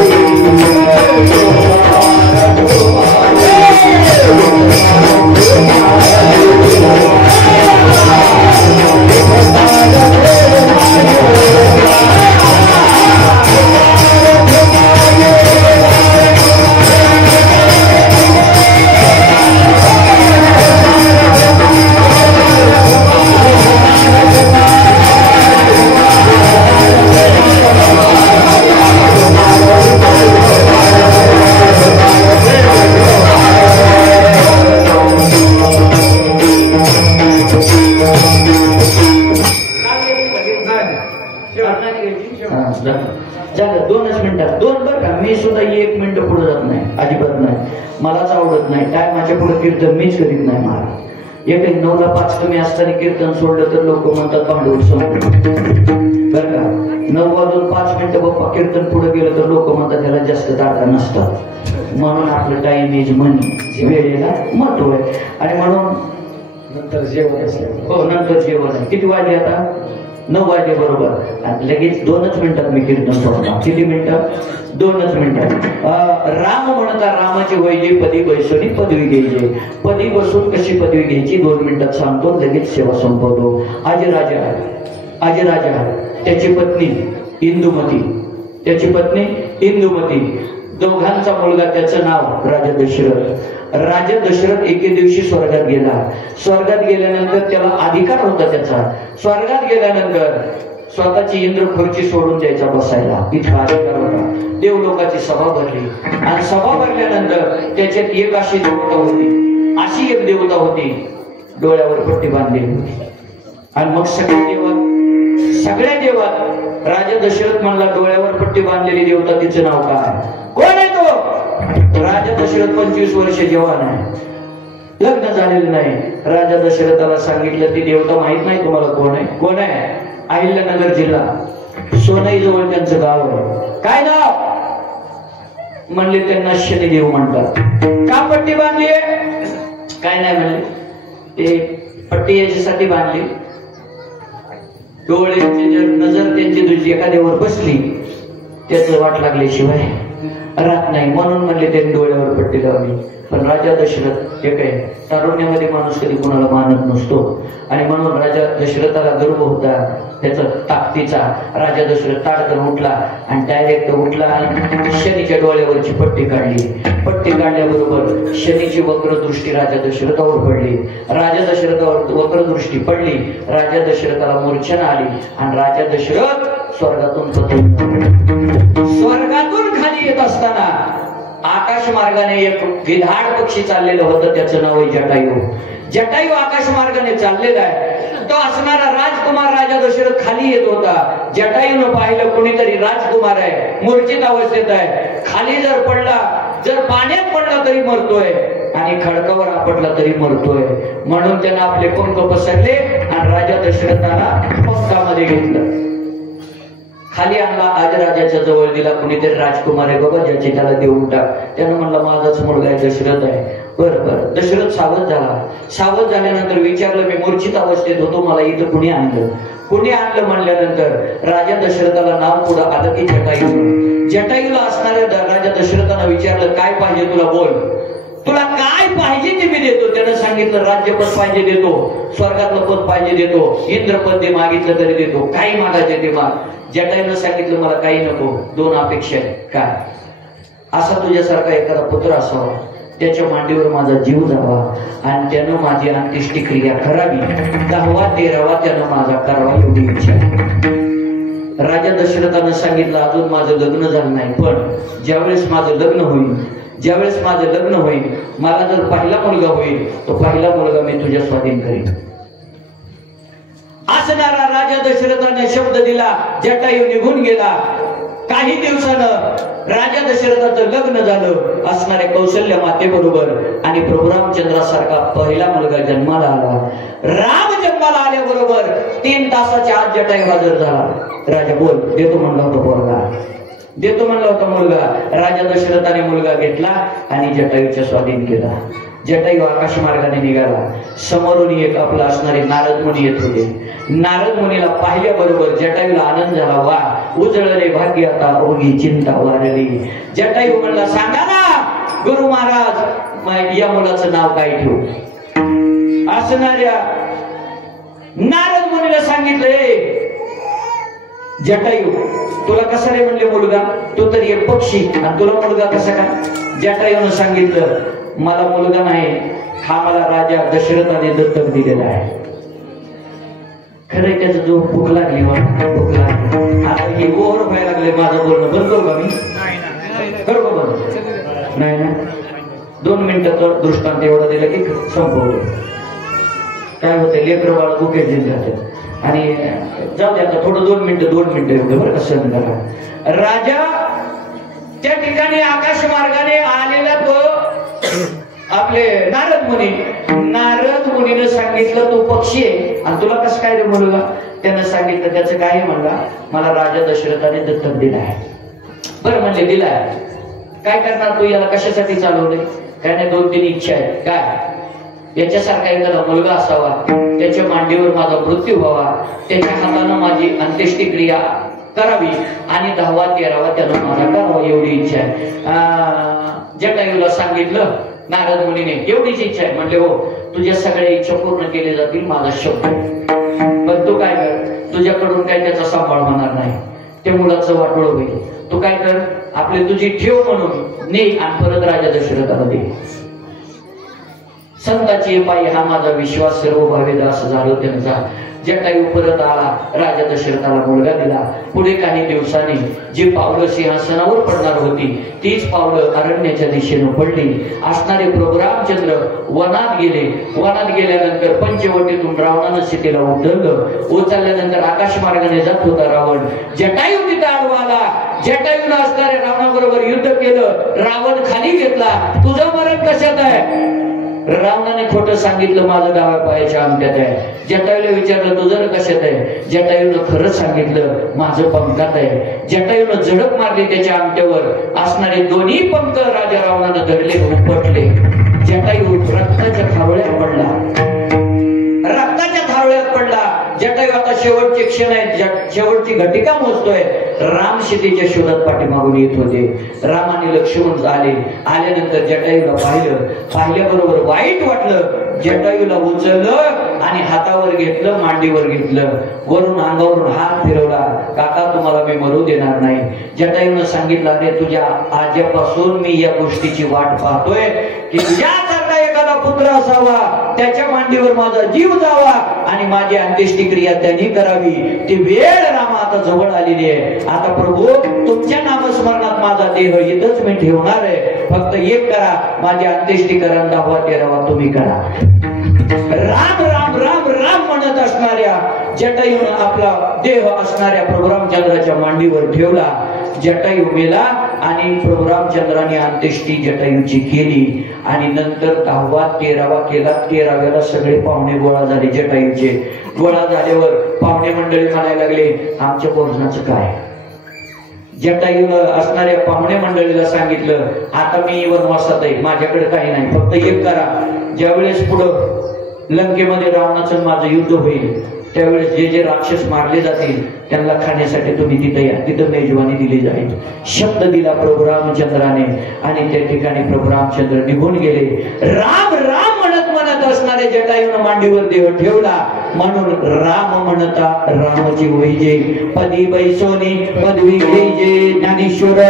झालं 2च मिनिटात 2 बरं का. मी सुद्धा 1 मिनिट पुढे जात नाही, अजिबात नाही. मलाच आवडत नाही काय माझ्या पुढे कीर्तन मीच करीत नाही. मला 9ला 5 कमी असताना कीर्तन सोडलं तर लोक म्हणतात भांडवल संपलं बरं का. 9 वाजून 5 मिनिटं बाप्पा कीर्तन पुढे गेलं तर लोक म्हणतात त्याला जास्त तारखा नसतात. म्हणून आपलं टाइम इज मनी, वेळेला महत्व आहे. आणि म्हणून नंतर जेवण असलं. हो नंतर जेवण आहे. किती वाजले आता? 9 वाजले बरोबर. आणि लगेच 2च मिनिटात मी कीर्तन सोडणार. किती मिनिटं? 2च मिनिटात. राम म्हणता रामाची वैजे पदी बैसोनी पदवी घ्यायची. पदी बसून कशी पदवी घ्यायची 2 मिनिटात सांगतो, लगेच सेवा संपवतो. आजराजा त्याची पत्नी इंदुमती, दोघांचा मुलगा, त्याचं नाव राजा दशरथ. राजा दशरथ एके दिवशी स्वर्गात गेला. स्वर्गात गेल्यानंतर त्याला अधिकार होता त्याचा. स्वर्गात गेल्यानंतर स्वतःची इंद्र खुर्ची सोडून द्यायचा बसायला, इतका अधिकार होता. देवलोकाची सभा भरली आणि सभा भरल्यानंतर त्याच्यात एक अशी देवता होती, डोळ्यावर पट्टी बांधलेली होती. आणि मग सगळ्या देवात राजा दशरथ म्हणला, डोळ्यावर पट्टी बांधलेली देवता, तिचं नाव काय? कोण आहे तो? राजा दशरथ 25 वर्ष जवान आहे, लग्न झालेलं नाही. राजा दशरथाला सांगितलं ती देवता माहित नाही तुम्हाला कोण आहे? अहिल्यानगर जिल्हा सोनई जवळ त्यांचं गाव आहे. काय नाव? म्हणले त्यांना शनिदेव म्हणतात. का पट्टी बांधली? काय नाही म्हणले, ते पट्टी याच्यासाठी बांधली, डोळ्यांची जर नजर त्यांची दुसरी एखाद्यावर बसली त्याच वाट लागल्याशिवाय राहत नाही. म्हणून म्हणले त्यांनी डोळ्यावर पट्टी लावली. पण राजा दशरथ हे काय, तारुण्यामध्ये माणूस कधी कोणाला मानत नसतो. आणि म्हणून राजा दशरथाला गर्व होता त्याचा ताकदीचा. राजा दशरथ ताडकन उठला आणि डायरेक्ट उठला आणि शनीच्या डोळ्यावरची पट्टी काढली. पट्टी काढल्याबरोबर शनीची वक्रदृष्टी राजा दशरथावर पडली. राजा दशरथावर वक्रदृष्टी पडली. राजा दशरथाला मूर्छना आली आणि राजा दशरथ स्वर्गातून खाली येत असताना आकाश मार्गाने एक गिधाड पक्षी चाललेलं होतं, त्याचं नाव आहे जटायू आकाश मार्गाने चाललेला आहे. तो असणारा राजकुमार राजा दशरथ खाली येत होता. जटायूनं पाहिलं कोणीतरी राजकुमार आहे, मूर्छित अवस्थेत आहे, खाली जर पडला, जर पाण्यात पडला तरी मरतोय आणि खडकावर आपटला तरी मरतोय. म्हणून त्यानं आपले पंख पसरले आणि राजा दशरथाला पंखामध्ये घेतलं, खाली आणला, आज राजाच्या जवळ दिला. कुणीतरी राजकुमार आहे बाबा, ज्याची त्याला देऊन टाक. त्यानं म्हणलं माझाच मुलगा आहे, दशरथ आहे. बरं. दशरथ सावध झाला. सावध झाल्यानंतर विचारलं, मी मूर्छित अवस्थेत होतो, मला इथं कुणी आणलं म्हणल्यानंतर राजा दशरथाला नाव पुढं आलं की जटायूला असणाऱ्या राजा दशरथानं विचारलं, काय पाहिजे तुला, बोल, तुला काय पाहिजे ते मी देतो. त्यानं सांगितलं, राज्यपद पाहिजे देतो, स्वर्गातलं पद पाहिजे देतो, इंद्रपद दे मागितलं तरी देतो, काही मागायचे ते माग. जटायूनं सांगितलं, मला काही नको, 2 अपेक्षा आहेत. काय? असा तुझ्यासारखा एखादा पुत्र असावा, त्याच्या मांडीवर माझा जीव जावा आणि त्यानं माझी अंत्येष्टी क्रिया करावी, 10वा 13वा त्यानं माझा करावा, एवढी इच्छा. राजा दशरथानं सांगितलं, अजून माझं लग्न झालं नाही, पण ज्यावेळेस माझं लग्न होईल, मला जर पहिला मुलगा होईल, तो पहिला मुलगा मी तुझ्या स्वाधीन करीन. असणारा राजा दशरथाने शब्द दिला. जटायू निघून गेला. काही दिवसानं राजा दशरथाचं लग्न झालं असणाऱ्या कौशल्य मातेबरोबर आणि प्रभू रामचंद्रासारखा पहिला मुलगा जन्माला आला. राम जन्माला आल्याबरोबर 3 तासाच्या आत जटायू हजर झाला. राजा बोल, देतो म्हणला होता पोरगा. देतो म्हणला होता मुलगा. राजा दशरथाने मुलगा घेतला आणि जटायूच्या स्वाधीन केला. जटायू आकाश मार्गाने निघाला. समोरून एक आपला असणारे नारद मुनी येत होते. नारद मुनीला पाहिल्याबरोबर जटायूला आनंद झाला. वा उजळले भाग्य आता ओगी चिंता वारली. जटायू म्हणला सांगा ना गुरु महाराज या मुलाचं नाव काय ठेवू. असणाऱ्या नारद मुनीला सांगितलंय जटायू तुला कसा रे म्हणले मुलगा. तू तर एक पक्षी आणि तुला मुलगा कसा का. जटायूने सांगितलं मला मुलगा नाही हा मला राजा दशरथाने दत्तक दिलेला आहे. खरं त्याचं जो भूक लागली भूक लागली. आता हे ओव्हर व्हायला लागले. माझं बोलणं बंद करू का मी. करू का बंद. नाही ना 2 मिनिटाचा दृष्टांत एवढा दिला की संपवतो. काय होतं लेकर बाळ भुकेच देत राहतात आणि जाऊ दे आता थोडं 2 मिनिटं एवढं बरं कसं करा. राजा त्या ठिकाणी आकाश मार्गाने आलेला तो आपले नारद मुनीने सांगितलं तू पक्षी आहे आणि तुला कसं काय रे मुलगा. त्यानं सांगितलं त्याचं काय म्हणला मला राजा दशरथाने दत्तक दिला आहे. बरं म्हणले दिलाय काय करणार तू याला कशासाठी चालवले. काय नाही 2-3 इच्छा आहेत. काय याच्यासारखा एखादा मुलगा असावा त्याच्या मांडीवर माझा मृत्यू व्हावा त्याच्या हातानं माझी अंत्येष्टिक्रिया करावी आणि 10वा 13वा त्यानं माझा करावा एवढी इच्छा आहे. जटायूला सांगितलं नारद मुनीने एवढीच इच्छा आहे. म्हणले हो तुझ्या सगळ्या इच्छा पूर्ण केल्या जातील माझा शब्द. पण तू काय कर तुझ्याकडून काय त्याचा सांभाळ होणार नाही. ते मुलाचं वाटोळ होईल. तू काय कर आपली तुझी ठेव म्हणून ने आणि परत राजा दशरथाला दे. संताची पायी हा माझा विश्वास सर्व भावेदास झालो त्यांचा. जटायू परत आला. राजा दशरथाला मुलगा दिला. पुढे काही दिवसांनी जी पावलं सिंहासनावर पडणार होती तीच पावलं अरण्याच्या दिशेने पडली. असणारे प्रभू रामचंद्र वनात गेले. वनात गेल्यानंतर पंचवटीतून रावणानं सीतेला उचललं. उचलल्यानंतर आकाश मार्गाने जात होता रावण. जटायू तिथं आडवा आला. जटायूनं असणाऱ्या रावणाबरोबर युद्ध केलं. रावण खाली घेतला. तुझं मरण कशात आहे. रावणाने खोटं सांगितलं माझं डाव्या पायाच्या अंगठ्यात आहे. जटायूला विचारलं तुझं कशात आहे. जटायूनं खरं सांगितलं माझं पंखात आहे. जटायूनं झडप मारली त्याच्या अंगठ्यावर. असणारे दोन्ही पंख राजा रावणानं धरले उपटले. जटायू रक्ताच्या थारोळ्यात पडला. जटायू आता शेवटचे क्षण आहेत. शेवटची घटिका मोजतोय. राम सीतेच्या शोधात पाठीमागून येत होते. रामाने लक्ष्मण आल्यानंतर जटायूला पाहिल्याबरोबर वाईट वाटलं. जटायूला उचललं आणि हातावर घेतलं मांडीवर घेतलं. वरून अंगावरून हात फिरवला. काका तुम्हाला मी मरू देणार नाही. जटायूनं सांगितलं अरे तुझ्या आज्यापासून मी या गोष्टीची वाट पाहतोय की तुझ्यासारखा एखादा पुत्र असावा त्याच्या मांडीवर माझा जीव जावा आणि माझी अंत्येष्टिक्रिया त्यांनी करावी. ती वेळ रामा आता जवळ आलेली आहे. आता प्रभू तुमच्या नामस्मरणात माझा देह इथंच मी ठेवणार आहे. फक्त एक करा माझी अंत्येष्टिक्रिया 10वा 13वा तुम्ही करा. राम राम राम राम म्हणत असणाऱ्या जटायूनं आपला देह असणाऱ्या प्रभू रामचंद्राच्या मांडीवर ठेवला. जटायू मेला आणि प्रभू रामचंद्राने अंत्येष्टी जटायूची केली आणि नंतर 10वा 13वा केला. 13व्याला सगळे पाहुणे गोळा झाले. जटायूचे गोळा झाल्यावर पाहुणे मंडळी म्हणायला लागले आमच्या भोजनाचं काय. जटायूनं असणाऱ्या पाहुणे मंडळीला सांगितलं आता मी वनवासात आहे. माझ्याकडे काही नाही. फक्त एक करा ज्यावेळेस पुढं लंकेमध्ये रावणाचं माझं युद्ध होईल त्यावेळेस जे जे राक्षस मारले जातील त्यांना खाण्यासाठी तुम्ही तिथे या. तिथं मेजवानी दिली जाईल. शब्द दिला प्रभू रामचंद्राने आणि त्या ठिकाणी प्रभू रामचंद्र निघून गेले. राम राम म्हणत असणारे जटायूनं मांडीवर देह ठेवला. म्हणून राम म्हणता रामाची वैजे पदी बैसोनी पदवी घ्यायचे ज्ञानेश्वर